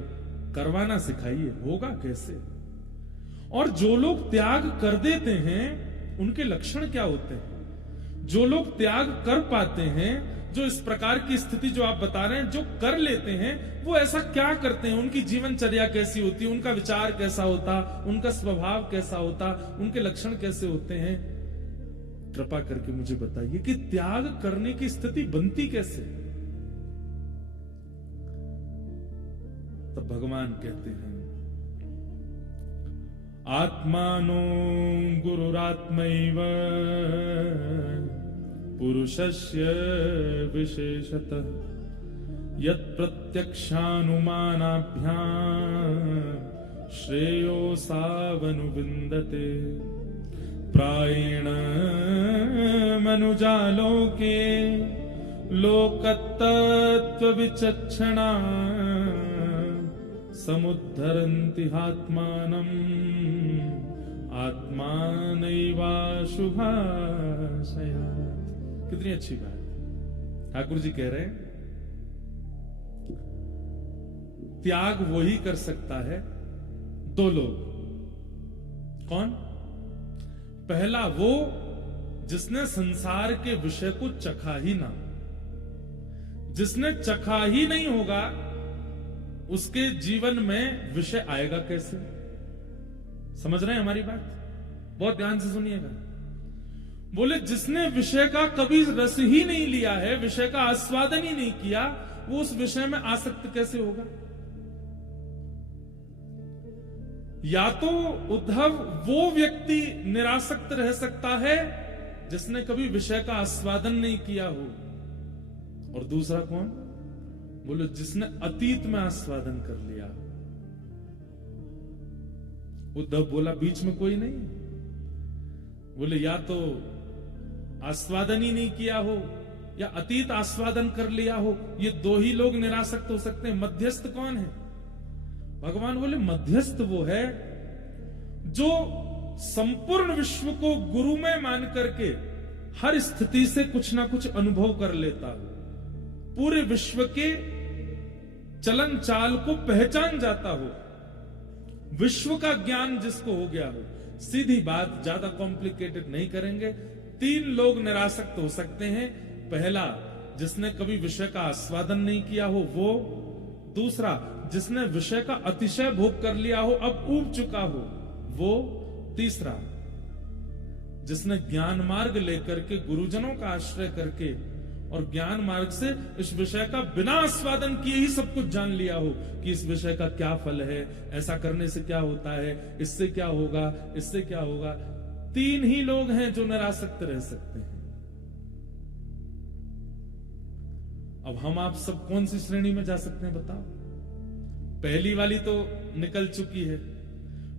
करवाना सिखाइए, होगा कैसे। और जो लोग त्याग कर देते हैं उनके लक्षण क्या होते हैं? जो लोग त्याग कर पाते हैं, जो इस प्रकार की स्थिति जो आप बता रहे हैं, जो कर लेते हैं, वो ऐसा क्या करते हैं? उनकी जीवनचर्या कैसी होती है? उनका विचार कैसा होता? उनका स्वभाव कैसा होता? उनके लक्षण कैसे होते हैं? कृपा करके मुझे बताइए कि त्याग करने की स्थिति बनती कैसे? तब भगवान कहते हैं, आत्मानो गुरुरात्मैव पुरुषस्य विशेषतः यत् प्रत्यक्षानुमानाभ्याम् श्रेयो सावनुविन्दते प्रायेण मनुजालोके लोकतत्त्वविचक्षणा समुद्धरन्ति आत्मानम् आत्मानैवाशुभाशया। कितनी अच्छी बात। ठाकुर जी कह रहे हैं त्याग वही कर सकता है दो लोग। कौन? पहला वो जिसने संसार के विषय को चखा ही ना। जिसने चखा ही नहीं होगा उसके जीवन में विषय आएगा कैसे? समझ रहे हैं हमारी बात? बहुत ध्यान से सुनिएगा। बोले जिसने विषय का कभी रस ही नहीं लिया है, विषय का आस्वादन ही नहीं किया, वो उस विषय में आसक्त कैसे होगा? या तो उद्धव वो व्यक्ति निरासक्त रह सकता है जिसने कभी विषय का आस्वादन नहीं किया हो, और दूसरा कौन? बोले जिसने अतीत में आस्वादन कर लिया। उद्धव बोला बीच में कोई नहीं। बोले या तो आस्वादन ही नहीं किया हो या अतीत आस्वादन कर लिया हो, ये दो ही लोग निरासक्त हो सकते हैं। मध्यस्थ कौन है? भगवान बोले मध्यस्थ वो है जो संपूर्ण विश्व को गुरु में मान करके हर स्थिति से कुछ ना कुछ अनुभव कर लेता हो, पूरे विश्व के चलन चाल को पहचान जाता हो, विश्व का ज्ञान जिसको हो गया हो। सीधी बात, ज्यादा कॉम्प्लिकेटेड नहीं करेंगे। तीन लोग निरासक्त हो सकते हैं। पहला जिसने कभी विषय का आस्वादन नहीं किया हो वो, दूसरा जिसने विषय का अतिशय भोग कर लिया हो, अब ऊब चुका हो वो, तीसरा जिसने ज्ञान मार्ग लेकर के गुरुजनों का आश्रय करके और ज्ञान मार्ग से इस विषय का बिना आस्वादन किए ही सब कुछ जान लिया हो कि इस विषय का क्या फल है, ऐसा करने से क्या होता है, इससे क्या होगा, इससे क्या होगा। तीन ही लोग हैं जो निरासक्त रह सकते हैं। अब हम आप सब कौन सी श्रेणी में जा सकते हैं बताओ? पहली वाली तो निकल चुकी है,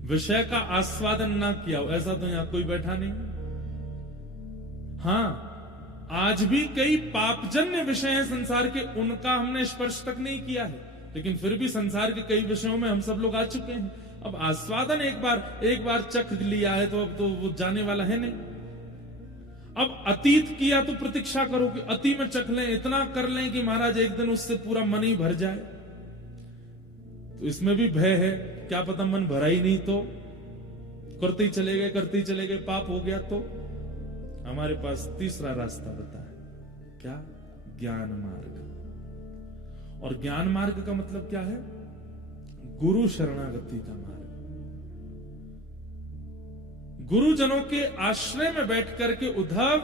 विषय का आस्वादन ना किया हो, ऐसा तो यहां कोई बैठा नहीं। हां, आज भी कई पापजन्य विषय हैं संसार के, उनका हमने स्पर्श तक नहीं किया है, लेकिन फिर भी संसार के कई विषयों में हम सब लोग आ चुके हैं। अब आस्वादन एक बार चख लिया है तो अब तो वो जाने वाला है नहीं। अब अतीत किया तो प्रतीक्षा करो कि अति में चख लें, इतना कर लें कि महाराज एक दिन उससे पूरा मन ही भर जाए। तो इसमें भी भय है, क्या पता मन भरा ही नहीं तो करते ही चले गए, पाप हो गया। तो हमारे पास तीसरा रास्ता बता है, क्या? ज्ञान मार्ग। और ज्ञान मार्ग का मतलब क्या है? गुरु शरणागति का मार्ग। गुरुजनों के आश्रय में बैठ करके उद्धव,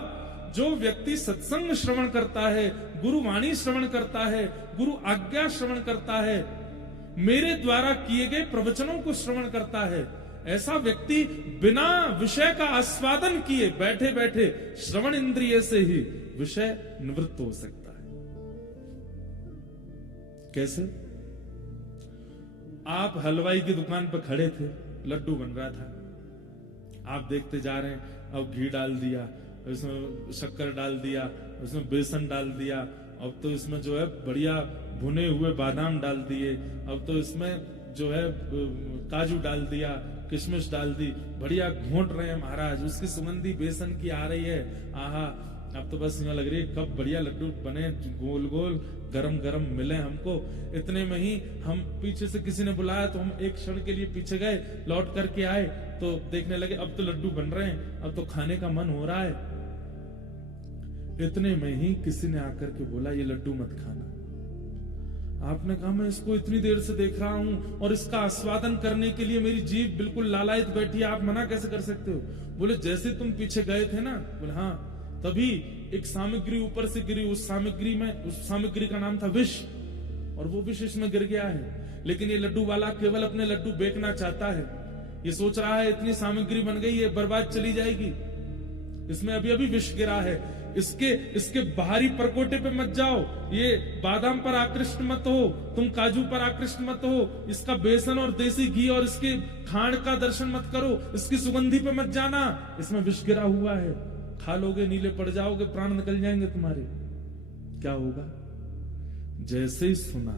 जो व्यक्ति सत्संग श्रवण करता है, गुरु वाणी श्रवण करता है, गुरु आज्ञा श्रवण करता है, मेरे द्वारा किए गए प्रवचनों को श्रवण करता है, ऐसा व्यक्ति बिना विषय का आस्वादन किए बैठे बैठे श्रवण इंद्रिय से ही विषय निवृत्त हो सकता है। कैसे? आप हलवाई की दुकान पर खड़े थे, लड्डू बन रहा था, आप देखते जा रहे हैं, अब घी डाल दिया, इसमें शक्कर डाल दिया, उसमें बेसन डाल दिया, अब तो इसमें जो है बढ़िया भुने हुए बादाम डाल दिए, अब तो इसमें जो है काजू डाल दिया, किशमिश डाल दी, बढ़िया घोंट रहे हैं महाराज, उसकी सुगंधी बेसन की आ रही है। आहा, अब तो बस यहाँ लग रही है कब बढ़िया लड्डू बने, गोल गोल गरम गरम मिले हमको। इतने में ही हम पीछे से किसी ने बुलाया तो हम एक क्षण के लिए पीछे गए, लौट करके आए तो देखने लगे अब तो लड्डू बन रहे हैं, अब तो खाने का मन हो रहा है। इतने में ही किसी ने आकर के बोला ये लड्डू मत खाना। आपने कहा मैं इसको इतनी देर से देख रहा हूं और इसका आस्वादन करने के लिए मेरी जीभ बिल्कुल लालायित बैठी है, आप मना कैसे कर सकते हो? बोले जैसे तुम पीछे गए थे ना, बोले हाँ, तभी एक सामग्री ऊपर से गिरी, उस सामग्री का नाम था विष, और वो विष इसमें गिर गया है। लेकिन ये लड्डू वाला केवल अपने लड्डू बेचना चाहता है, ये सोच रहा है इतनी सामग्री बन गई है बर्बाद चली जाएगी, इसमें अभी अभी विष गिरा है, इसके बाहरी परकोटे पे मत जाओ, ये बादाम पर आकृष्ट मत हो, तुम काजू पर आकृष्ट मत हो, इसका बेसन और देसी घी और इसके खांड का दर्शन मत करो, इसकी सुगंधी पे मत जाना, इसमें विष गिरा हुआ है, खा लोगे नीले पड़ जाओगे, प्राण निकल जाएंगे तुम्हारे। क्या होगा? जैसे ही सुना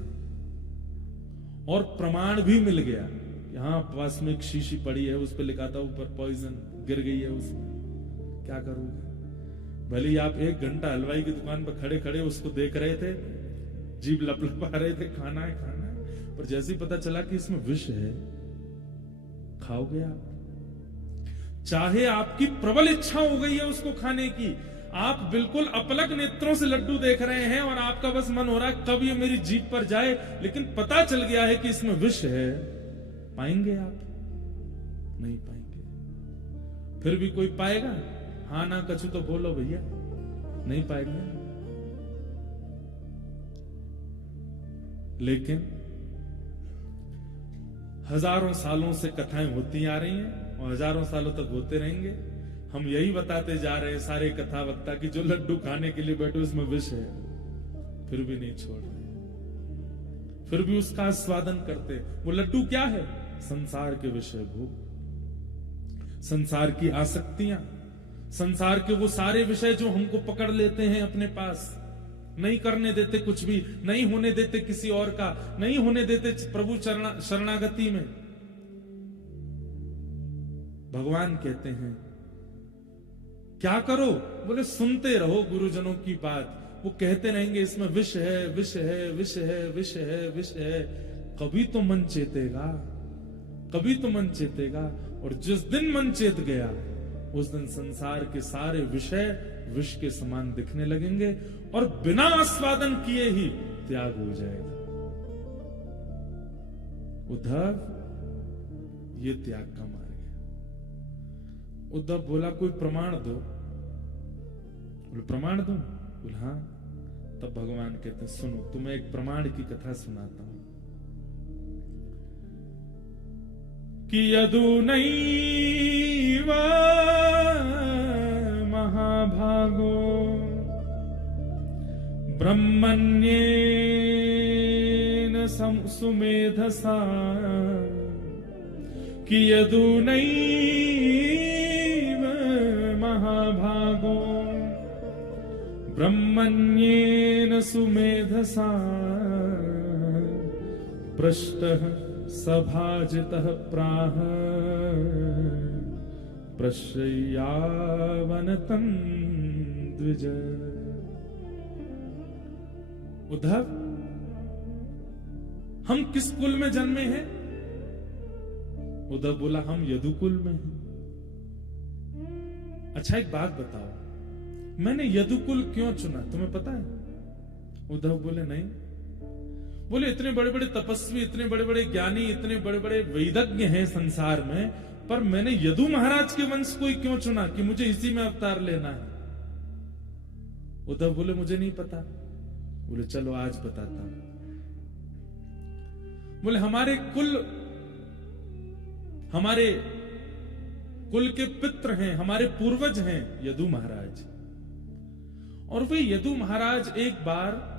और प्रमाण भी मिल गया, यहां पास में एक शीशी पड़ी है, उस पर लिखा था ऊपर पॉइजन, गिर गई है उसमें, क्या करोगे? भले ही आप 1 घंटा हलवाई की दुकान पर खड़े खड़े उसको देख रहे थे, जीभ लपलपा रहे थे, खाना है खाना है, पर जैसे ही पता चला कि इसमें विष है, खाओगे आप? चाहे आपकी प्रबल इच्छा हो गई है उसको खाने की, आप बिल्कुल अपलक नेत्रों से लड्डू देख रहे हैं और आपका बस मन हो रहा है कब ये मेरी जीभ पर जाए, लेकिन पता चल गया है कि इसमें विष है, पाएंगे आप? नहीं पाएंगे। फिर भी कोई पाएगा? हाँ ना कछु तो बोलो भैया, नहीं पाएंगे। लेकिन हजारों सालों से कथाएं होती आ रही हैं और हजारों सालों तक होते रहेंगे। हम यही बताते जा रहे हैं सारे कथा वक्ता कि जो लड्डू खाने के लिए बैठे उसमें विष है, फिर भी नहीं छोड़ रहे, फिर भी उसका आस्वादन करते। वो लड्डू क्या है? संसार के विषय भोग, संसार की आसक्तियां, संसार के वो सारे विषय जो हमको पकड़ लेते हैं अपने पास, नहीं करने देते कुछ भी, नहीं होने देते किसी और का, नहीं होने देते प्रभु शरणागति में। भगवान कहते हैं क्या करो? बोले सुनते रहो गुरुजनों की बात, वो कहते रहेंगे इसमें विष है, विष है, विष है, विष है, विष है। कभी तो मन चेतेगा, कभी तो मन चेतेगा, और जिस दिन मन चेत गया उस दिन संसार के सारे विषय विष के समान दिखने लगेंगे और बिना आस्वादन किए ही त्याग हो जाएगा। उद्धव, ये त्याग का मार्ग है। उद्धव बोला कोई प्रमाण दो। बोले प्रमाण दूं? बोले हाँ। तब भगवान कहते हैं सुनो, तुम्हें एक प्रमाण की कथा सुनाता हूं कि यदु नैव महाभागो ब्रह्मण्येन सुमेधसा, कि यदु नैव महाभागो ब्रह्मण्येन सुमेधसा, पृष्टः सभाजितः प्राह प्रश्रयावनतं द्विज। उद्धव, हम किस कुल में जन्मे हैं? उद्धव बोला हम यदुकुल में हैं। अच्छा एक बात बताओ, मैंने यदुकुल क्यों चुना, तुम्हें पता है? उद्धव बोले नहीं। बोले इतने बड़े बड़े तपस्वी, इतने बड़े बड़े ज्ञानी, इतने बड़े बड़े वेदज्ञ हैं संसार में, पर मैंने यदु महाराज के वंश को ही क्यों चुना कि मुझे इसी में अवतार लेना है? उद्धव बोले मुझे नहीं पता। बोले चलो आज बताता हूं। बोले हमारे कुल के पित्र हैं, हमारे पूर्वज हैं यदु महाराज, और वे यदु महाराज एक बार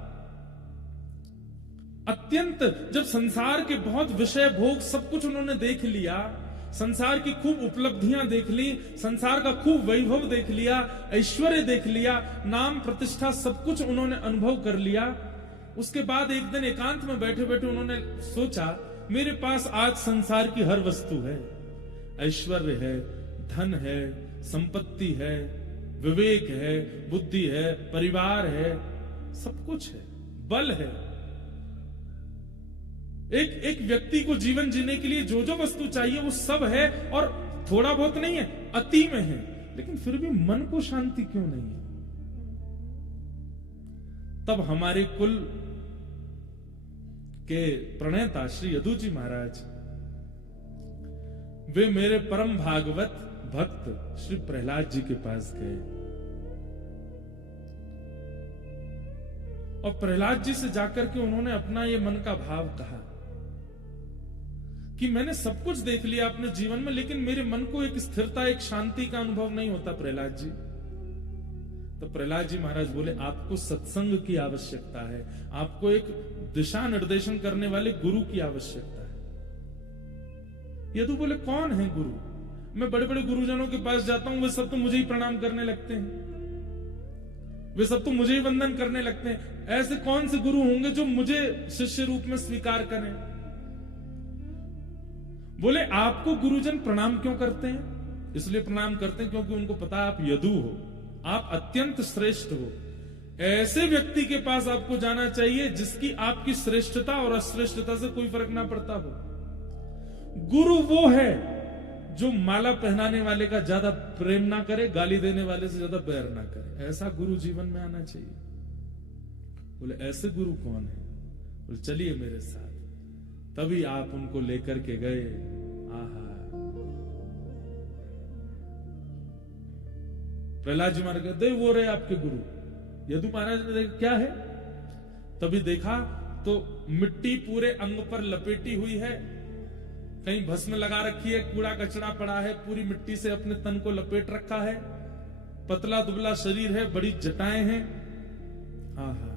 अत्यंत, जब संसार के बहुत विषय भोग सब कुछ उन्होंने देख लिया, संसार की खूब उपलब्धियां देख ली, संसार का खूब वैभव देख लिया, ऐश्वर्य देख लिया, नाम प्रतिष्ठा सब कुछ उन्होंने अनुभव कर लिया, उसके बाद एक दिन एकांत में बैठे बैठे उन्होंने सोचा मेरे पास आज संसार की हर वस्तु है, ऐश्वर्य है, धन है, संपत्ति है, विवेक है, बुद्धि है, परिवार है, सब कुछ है, बल है। एक व्यक्ति को जीवन जीने के लिए जो जो वस्तु चाहिए वो सब है, और थोड़ा बहुत नहीं है, अति में है, लेकिन फिर भी मन को शांति क्यों नहीं है? तब हमारे कुल के प्रणेता श्री यदु जी महाराज, वे मेरे परम भागवत भक्त श्री प्रहलाद जी के पास गए और प्रहलाद जी से जाकर के उन्होंने अपना ये मन का भाव कहा कि मैंने सब कुछ देख लिया अपने जीवन में, लेकिन मेरे मन को एक स्थिरता, एक शांति का अनुभव नहीं होता प्रहलाद जी। तो प्रहलाद जी महाराज बोले आपको सत्संग की आवश्यकता है, आपको एक दिशा निर्देशन करने वाले गुरु की आवश्यकता है। यदु बोले कौन है गुरु? मैं बड़े बड़े गुरुजनों के पास जाता हूं, वे सब तो मुझे ही प्रणाम करने लगते हैं, वे सब तो मुझे ही वंदन करने लगते हैं। ऐसे कौन से गुरु होंगे जो मुझे शिष्य रूप में स्वीकार करें? बोले आपको गुरुजन प्रणाम क्यों करते हैं? इसलिए प्रणाम करते हैं क्योंकि उनको पता है आप यदु हो, आप अत्यंत श्रेष्ठ हो। ऐसे व्यक्ति के पास आपको जाना चाहिए जिसकी आपकी श्रेष्ठता और अश्रेष्ठता से कोई फर्क ना पड़ता हो। गुरु वो है जो माला पहनाने वाले का ज्यादा प्रेम ना करे, गाली देने वाले से ज्यादा बैर ना करे। ऐसा गुरु जीवन में आना चाहिए। बोले ऐसे गुरु कौन है? बोले चलिए मेरे साथ। तभी आप उनको लेकर के गए। आहा, प्रहलाद जी महाराज कहते वो रहे आपके गुरु। यदु महाराज ने देखा क्या है, तभी देखा तो मिट्टी पूरे अंग पर लपेटी हुई है, कहीं भस्म लगा रखी है, कूड़ा कचरा पड़ा है, पूरी मिट्टी से अपने तन को लपेट रखा है, पतला दुबला शरीर है, बड़ी जटाएं हैं। आहा,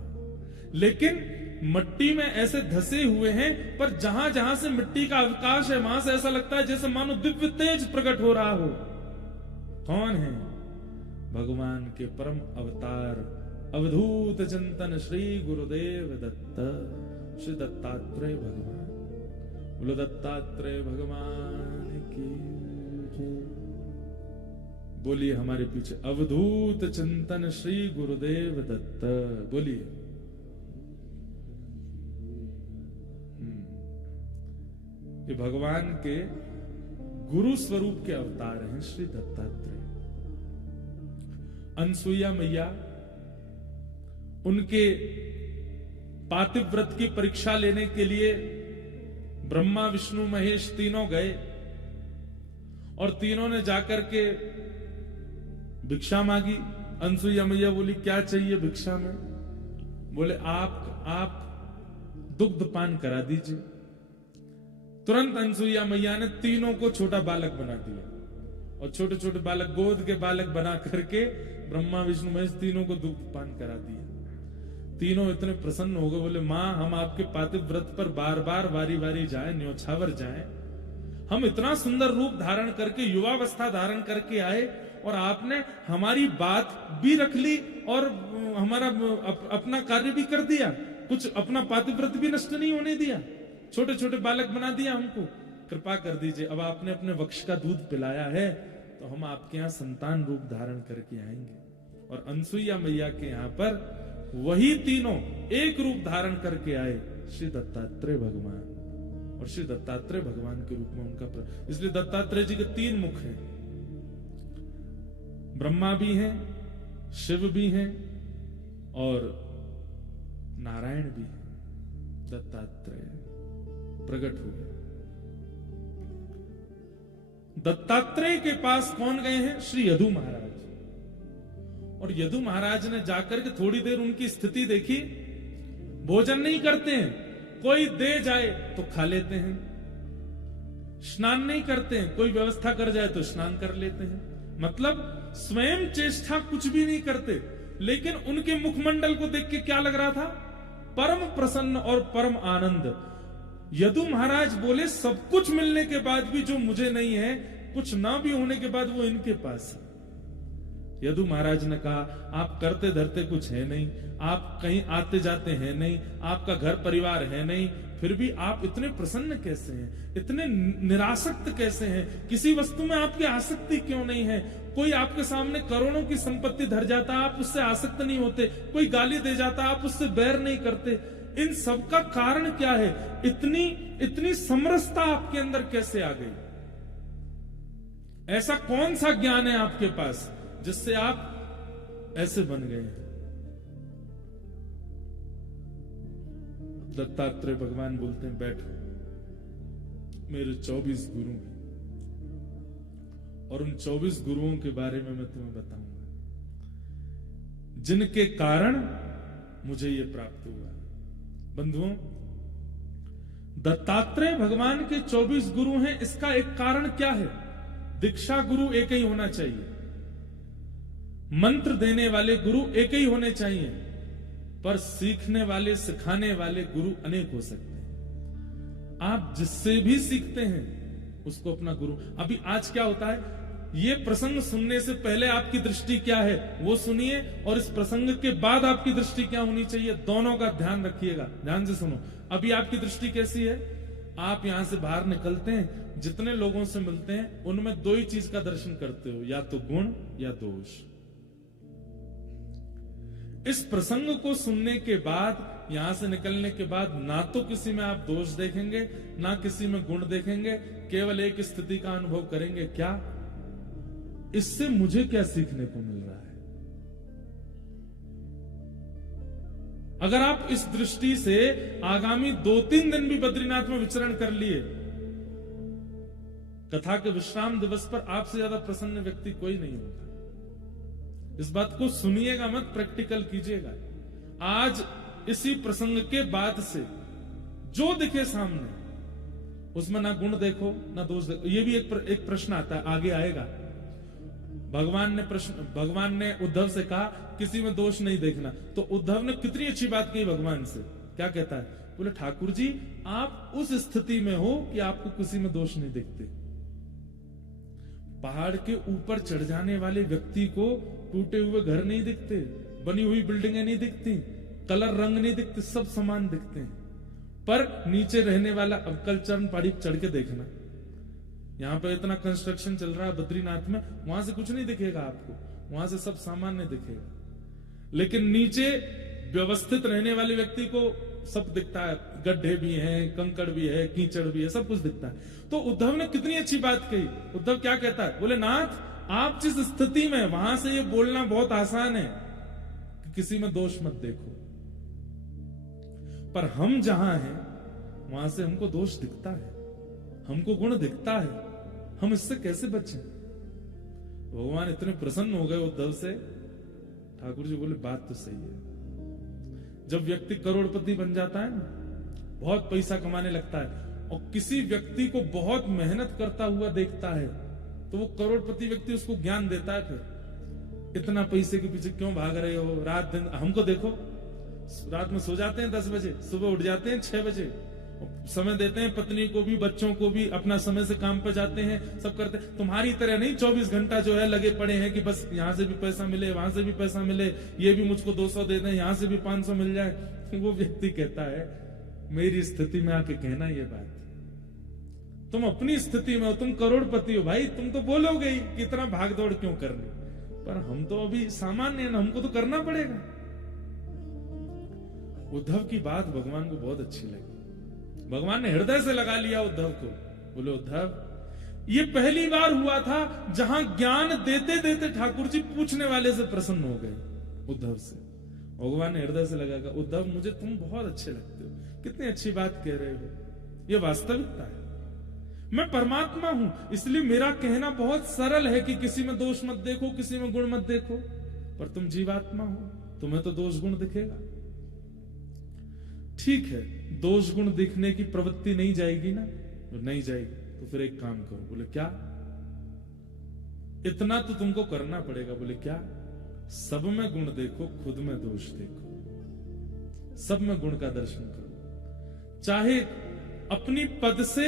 लेकिन मिट्टी में ऐसे धसे हुए हैं, पर जहां जहां से मिट्टी का अवकाश है वहां से ऐसा लगता है जैसे मानो दिव्य तेज प्रकट हो रहा हो। कौन है? भगवान के परम अवतार अवधूत चिंतन श्री गुरुदेव दत्त, श्री दत्तात्रेय भगवान। बोलो दत्तात्रेय भगवान की जय। बोलिए हमारे पीछे अवधूत चिंतन श्री गुरुदेव दत्त। बोलिए। ये भगवान के गुरु स्वरूप के अवतार हैं श्री दत्तात्रेय। अनसुईया मैया उनके पातिव्रत की परीक्षा लेने के लिए ब्रह्मा विष्णु महेश तीनों गए, और तीनों ने जाकर के भिक्षा मांगी। अनसुईया मैया बोली क्या चाहिए भिक्षा में? बोले आप दुग्ध पान करा दीजिए। तुरंत अनसुईया मैया ने तीनों को छोटा बालक बना दिया, और छोटे छोटे बालक, गोद के बालक बना करके ब्रह्मा विष्णु महेश तीनों को दुग्ध पान करा दिया। तीनों इतने प्रसन्न हो गए, बोले मां हम आपके पातिव्रत पर बार बार वारी वारी जाए, न्योछावर जाए। हम इतना सुंदर रूप धारण करके, युवावस्था धारण करके आए, और आपने हमारी बात भी रख ली और हमारा अपना कार्य भी कर दिया, कुछ अपना पातिव्रत भी नष्ट नहीं होने दिया, छोटे छोटे बालक बना दिया हमको। कृपा कर दीजिए, अब आपने अपने वक्ष का दूध पिलाया है तो हम आपके यहाँ संतान रूप धारण करके आएंगे। और अनसुईया मैया के यहाँ पर वही तीनों एक रूप धारण करके आए, श्री दत्तात्रेय भगवान। और श्री दत्तात्रेय भगवान के रूप में उनका इसलिए दत्तात्रेय जी के 3 मुख हैं, ब्रह्मा भी हैं, शिव भी हैं और नारायण भी हैं। दत्तात्रेय प्रकट हुए। दत्तात्रेय के पास कौन गए हैं? श्री यदु महाराज। और यदु महाराज ने जाकर के थोड़ी देर उनकी स्थिति देखी। भोजन नहीं करते हैं, कोई दे जाए तो खा लेते हैं, स्नान नहीं करते हैं, कोई व्यवस्था कर जाए तो स्नान कर लेते हैं, मतलब स्वयं चेष्टा कुछ भी नहीं करते। लेकिन उनके मुखमंडल को देख के क्या लग रहा था? परम प्रसन्न और परम आनंद। यदु महाराज बोले सब कुछ मिलने के बाद भी जो मुझे नहीं है, कुछ ना भी होने के बाद वो इनके पास है। यदु महाराज ने कहा आप करते धरते कुछ है नहीं, आप कहीं आते जाते हैं नहीं, आपका घर परिवार है नहीं, फिर भी आप इतने प्रसन्न कैसे हैं, इतने निरासक्त कैसे हैं, किसी वस्तु में आपकी आसक्ति क्यों नहीं है? कोई आपके सामने करोड़ों की संपत्ति धर जाता, आप उससे आसक्त नहीं होते, कोई गाली दे जाता, आप उससे बैर नहीं करते। इन सब का कारण क्या है? इतनी समरसता आपके अंदर कैसे आ गई? ऐसा कौन सा ज्ञान है आपके पास जिससे आप ऐसे बन गए? दत्तात्रेय भगवान बोलते हैं बैठो, मेरे 24 गुरु हैं, और उन 24 गुरुओं के बारे में मैं तुम्हें बताऊंगा जिनके कारण मुझे यह प्राप्त हुआ। बंधुओं, दत्तात्रेय भगवान के 24 गुरु हैं, इसका एक कारण क्या है? दीक्षा गुरु एक ही होना चाहिए, मंत्र देने वाले गुरु एक ही होने चाहिए, पर सीखने वाले सिखाने वाले गुरु अनेक हो सकते हैं। आप जिससे भी सीखते हैं उसको अपना गुरु। अभी आज क्या होता है, ये प्रसंग सुनने से पहले आपकी दृष्टि क्या है वो सुनिए, और इस प्रसंग के बाद आपकी दृष्टि क्या होनी चाहिए, दोनों का ध्यान रखिएगा। ध्यान से सुनो। अभी आपकी दृष्टि कैसी है? आप यहां से बाहर निकलते हैं, जितने लोगों से मिलते हैं उनमें दो ही चीज का दर्शन करते हो, या तो गुण या दोष। इस प्रसंग को सुनने के बाद, यहां से निकलने के बाद, ना तो किसी में आप दोष देखेंगे ना किसी में गुण देखेंगे, केवल एक स्थिति का अनुभव करेंगे, क्या इससे मुझे क्या सीखने को मिल रहा है। अगर आप इस दृष्टि से आगामी 2-3 दिन भी बद्रीनाथ में विचरण कर लिए, कथा के विश्राम दिवस पर आपसे ज्यादा प्रसन्न व्यक्ति कोई नहीं होगा। इस बात को सुनिएगा मत, प्रैक्टिकल कीजिएगा। आज इसी प्रसंग के बाद से जो दिखे सामने उसमें ना गुण देखो ना दोष देखो। ये भी एक प्रश्न आता है, आगे आएगा। भगवान ने उद्धव से कहा किसी में दोष नहीं देखना, तो उद्धव ने कितनी अच्छी बात कही भगवान से। क्या कहता है? बोले ठाकुर जी आप उस स्थिति में हो कि आपको किसी में दोष नहीं दिखते। पहाड़ के ऊपर चढ़ जाने वाले व्यक्ति को टूटे हुए घर नहीं दिखते, बनी हुई बिल्डिंगें नहीं दिखती, कलर रंग नहीं दिखते, सब समान दिखते हैं। पर नीचे रहने वाला, अब कल चरण पहाड़ी चढ़ के देखना, यहां पे इतना कंस्ट्रक्शन चल रहा है बद्रीनाथ में, वहां से कुछ नहीं दिखेगा आपको, वहां से सब सामान्य दिखेगा। लेकिन नीचे व्यवस्थित रहने वाले व्यक्ति को सब दिखता है, गड्ढे भी हैं, कंकड़ भी है, कीचड़ भी है, सब कुछ दिखता है। तो उद्धव ने कितनी अच्छी बात कही। उद्धव क्या कहता है? बोले नाथ आप जिस स्थिति में, वहां से ये बोलना बहुत आसान है कि किसी में दोष मत देखो, पर हम जहां हैं वहां से हमको दोष दिखता है, हमको गुण दिखता है, हम इससे कैसे बचें? भगवान इतने प्रसन्न हो गए उद्धव से। ठाकुर जी बोले बात तो सही है। जब व्यक्ति करोड़पति बन जाता है ना, बहुत पैसा कमाने लगता है, और किसी व्यक्ति को बहुत मेहनत करता हुआ देखता है, तो वो करोड़पति व्यक्ति उसको ज्ञान देता है, फिर इतना पैसे के पीछे क्यों भाग रहे हो, रात दिन हमको देखो, रात में सो जाते हैं 10 बजे, सुबह उठ जाते हैं 6 बजे, समय देते हैं पत्नी को भी, बच्चों को भी, अपना समय से काम पे जाते हैं, सब करते हैं। तुम्हारी तरह नहीं 24 घंटा जो है लगे पड़े हैं कि बस यहां से भी पैसा मिले, वहां से भी पैसा मिले, ये भी मुझको 200 दे दें, यहां से भी 500 मिल जाए। वो व्यक्ति कहता है मेरी स्थिति में आके कहना ये बात, तुम अपनी स्थिति में हो, तुम करोड़पति हो भाई, तुम तो बोलोगे ही कि इतना भाग दौड़ क्यों करनी, पर हम तो अभी सामान्य हैं, हमको तो करना पड़ेगा। उद्धव की बात भगवान को बहुत अच्छी लगी। भगवान ने हृदय से लगा लिया उद्धव को। बोले उद्धव ये पहली बार हुआ था जहां ज्ञान देते देते ठाकुर जी पूछने वाले से प्रसन्न हो गए उद्धव से। भगवान ने हृदय से लगा, उद्धव मुझे तुम बहुत अच्छे लगते हो, कितनी अच्छी बात कह रहे हो, ये वास्तविकता है। मैं परमात्मा हूं, इसलिए मेरा कहना बहुत सरल है कि किसी में दोष मत देखो, किसी में गुण मत देखो, पर तुम जीवात्मा हो, तुम्हें तो दोष गुण दिखेगा। ठीक है, दोष गुण दिखने की प्रवृत्ति नहीं जाएगी ना, नहीं जाएगी तो फिर एक काम करो। बोले क्या? इतना तो तुमको करना पड़ेगा। बोले क्या? सब में गुण देखो, खुद में दोष देखो, सब में गुण का दर्शन करो। चाहे अपनी पद से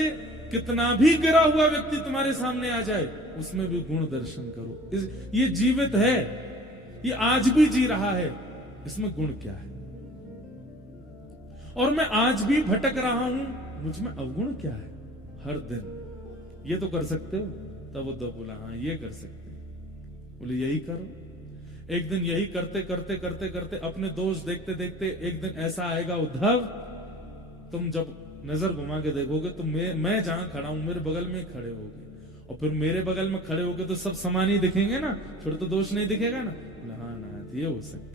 कितना भी गिरा हुआ व्यक्ति तुम्हारे सामने आ जाए, उसमें भी गुण दर्शन करो। ये जीवित है, ये आज भी जी रहा है, इसमें गुण क्या है? और मैं आज भी भटक रहा हूं, मुझ में अवगुण क्या है? हर दिन ये तो कर सकते हो। तब उद्धव बोला हाँ ये कर सकते हो। बोले यही करो। एक दिन यही करते करते करते करते अपने दोष देखते देखते एक दिन ऐसा आएगा उद्धव, तुम जब नजर घुमा के देखोगे तो मैं जहां खड़ा हूं मेरे बगल में ही खड़े होगे, और फिर मेरे बगल में खड़े होगे तो सब समान ही दिखेंगे ना, फिर तो दोष नहीं दिखेगा ना। हाँ ना, ये हो सकता है।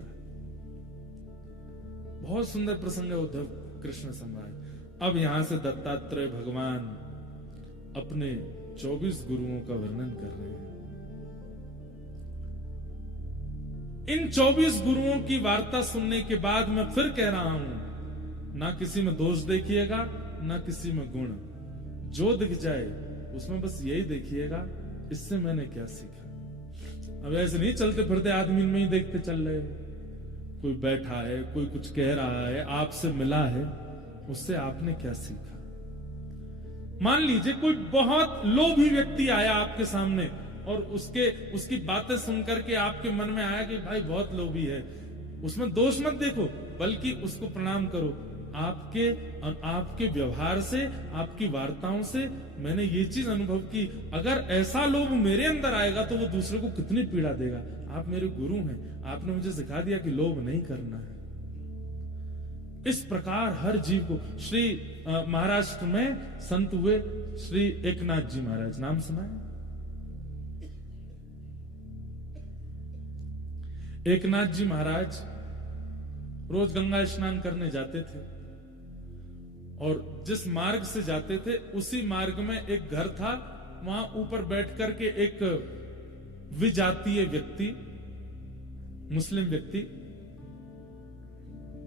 बहुत सुंदर प्रसंग है उद्धव कृष्ण संवाद। अब यहां से दत्तात्रेय भगवान अपने 24 गुरुओं का वर्णन कर रहे हैं। इन 24 गुरुओं की वार्ता सुनने के बाद मैं फिर कह रहा हूं, ना किसी में दोष देखिएगा ना किसी में गुण, जो दिख जाए उसमें बस यही देखिएगा इससे मैंने क्या सीखा। अब ऐसे नहीं चलते फिरते आदमी में ही देखते चल रहे हो, कोई बैठा है, कोई कुछ कह रहा है, आपसे मिला है, उससे आपने क्या सीखा? मान लीजिए कोई बहुत लोभी व्यक्ति आया आपके सामने और उसकी बातें सुनकर के आपके मन में आया कि भाई बहुत लोभी है, उसमें दोष मत देखो, बल्कि उसको प्रणाम करो। आपके व्यवहार से, आपकी वार्ताओं से मैंने ये चीज अनुभव की, अगर ऐसा लोभ मेरे अंदर आएगा तो वो दूसरे को कितनी पीड़ा देगा। आप मेरे गुरु हैं, आपने मुझे सिखा दिया कि लोभ नहीं करना है। इस प्रकार हर जीव को श्री महाराष्ट्र में संत हुए श्री एकनाथ जी महाराज, नाम सुना है? एकनाथ जी महाराज रोज गंगा स्नान करने जाते थे और जिस मार्ग से जाते थे उसी मार्ग में एक घर था, वहां ऊपर बैठ करके एक विजातीय व्यक्ति, मुस्लिम व्यक्ति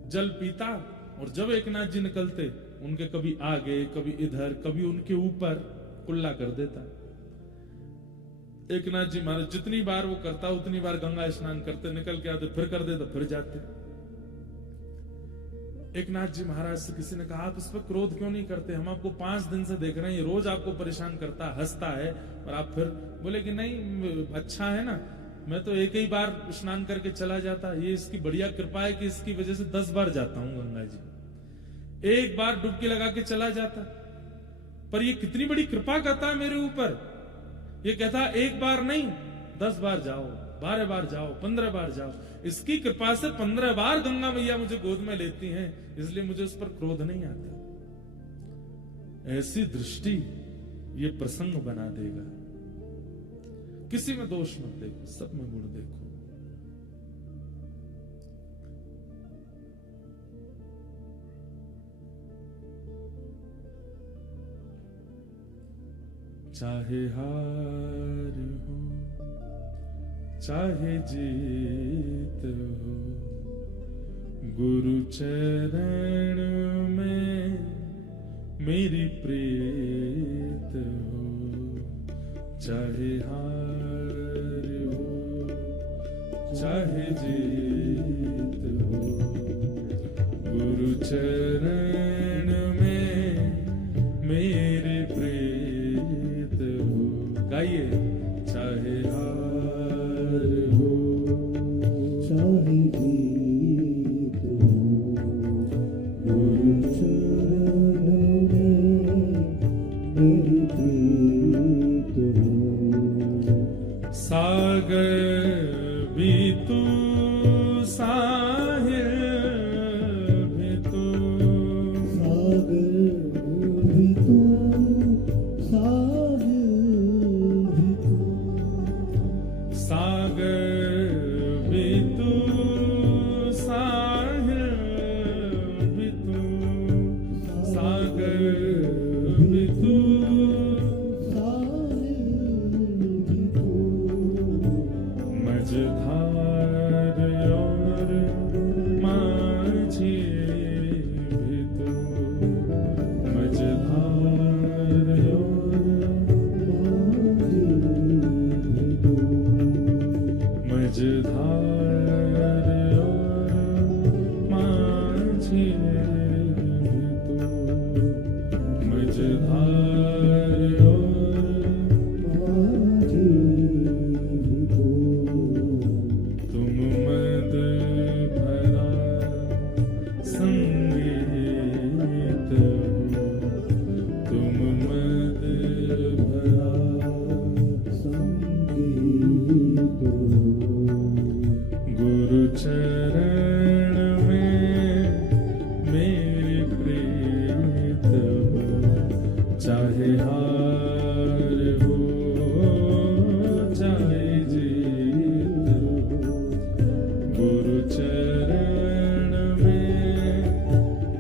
जल पीता, और जब एकनाथ जी निकलते उनके कभी आगे, कभी इधर, कभी उनके ऊपर कुल्ला कर देता। एकनाथ जी महाराज जितनी बार वो करता उतनी बार गंगा स्नान करते, निकल के आते, फिर कर देता, फिर जाते। एकनाथ जी महाराज से किसी ने कहा आप इस पर क्रोध क्यों नहीं करते, हम आपको 5 दिन से देख रहे हैं, ये रोज आपको परेशान करता है, हंसता है, और आप फिर बोले कि नहीं अच्छा है ना, मैं तो एक ही बार स्नान करके चला जाता, ये इसकी बढ़िया कृपा है कि इसकी वजह से 10 बार जाता हूं गंगा जी, एक बार डुबकी लगा के चला जाता, पर ये कितनी बड़ी कृपा करता है मेरे ऊपर। ये कहता एक बार नहीं 10 बार जाओ, 12 बार जाओ, 15 बार जाओ, इसकी कृपा से 15 बार गंगा मैया मुझे गोद में लेती हैं, इसलिए मुझे उस पर क्रोध नहीं आता। ऐसी दृष्टि ये प्रसंग बना देगा। किसी में दोष मत देखो, सब में गुण देखो। चाहे हार हो चाहे जीत हो, गुरु चरण में मेरी प्रीत हो। चाहे हार हो चाहे जीत हो, गुरु चरण में मेरी प्रीत हो। गाइए, चाहे हार हो चाहे जीत हो, गुरु चरण में मेरी प्रीत हो। सागर भी तू साहिल भी तू, सागर भी तू साहिल भी तू, सागर भी तू साहिल भी तू, सागर भी तू मझधार और माझी भी तू, मझधार और मझधार और माझी भी तू, मझधार और तुम मद भरा संगीत हो, तुम मद भरा संगीत हो। गुरु चरण में मेरी प्रीत हो। चाहे हार हो चाहे जीत हो, गुरु चरण में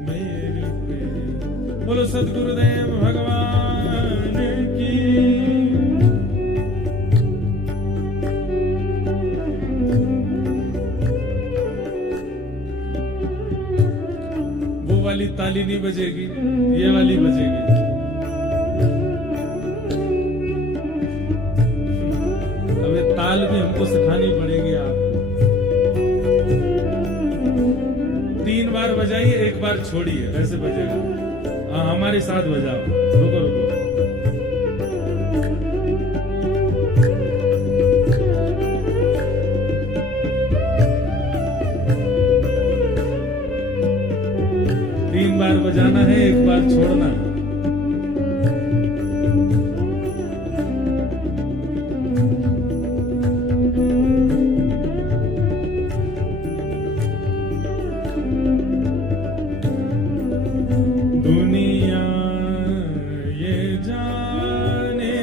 मेरी प्रीत। बोलो सद्गुरुदेव भगवान की। वो वाली ताली नहीं बजेगी, ये वाली बजेगी। अब ये ताल भी हम हमको सिखानी पड़ेगी आपको। 3 बार बजाइए, 1 बार छोड़िए, ऐसे बजेगा। हाँ, हमारे साथ बजाओ। रुको रुको। तीन बार बजाना है, 1 बार छोड़ना है। दुनिया ये जाने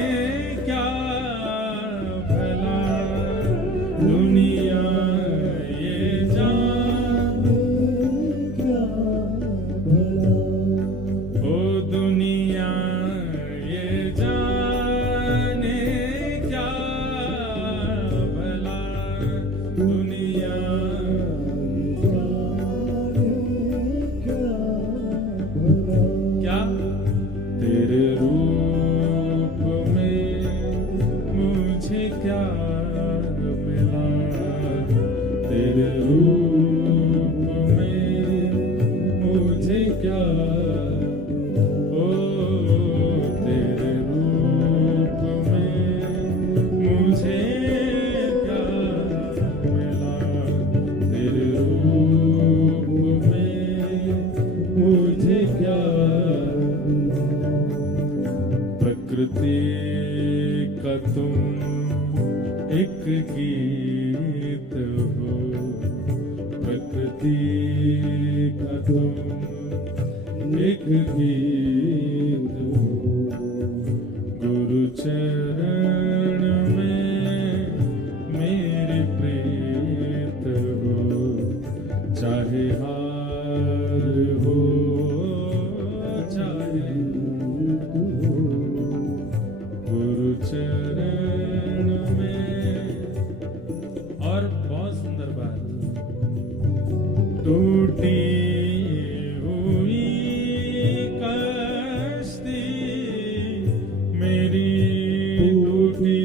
क्या भला, दुनिया ये जाने क्या भला, ओ दुनिया ये जाने क्या भला, दुनिया क्या तेरे रूप में मुझे क्या मिला, तेरे रूप में मुझे क्या, ओ तेरे रूप में मुझे क्या मिला, तेरे रूप में मुझे क्या। प्रकृति का तुम एक गीत हो, प्रकृति का तुम एक गीत हो, गुरु चरण में मेरे प्रीत हो, चाहे हार हो चाहे गुरु चरण में। और बहुत सुंदर बात, टूटी हुई कश्ती मेरी, टूटी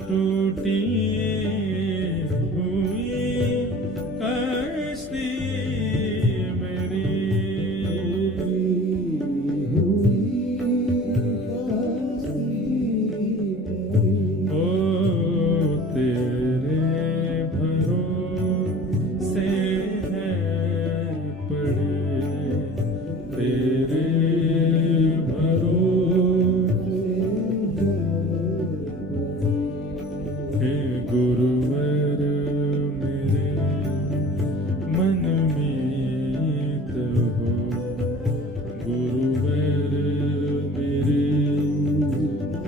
टूटी हुई कश्ती मेरी, ओ तेरे भरोसे है पड़े, तेरे हे गुरुवर मेरे मन मीत हो, गुरुवर मेरे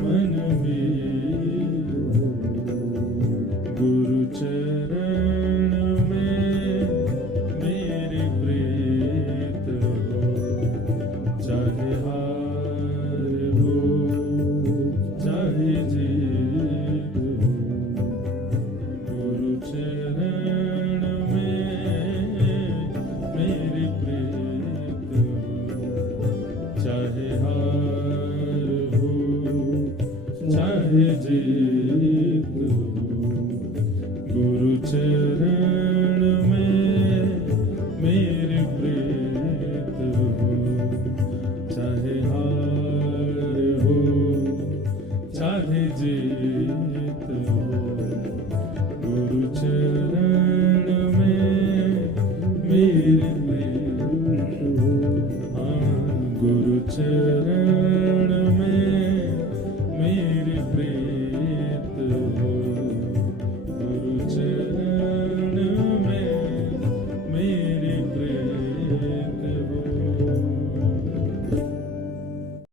मन मीत हो, गुरु चरण में मेरे प्रीत हो, चाहे हार हो चाहे जीत हो, गुरु चरण में मेरी प्रीत हो, चाहे हार हो चाहे जीत हो, गुरु चरण में मेरी प्रीत हो, चाहे हार हो चाहे जीत।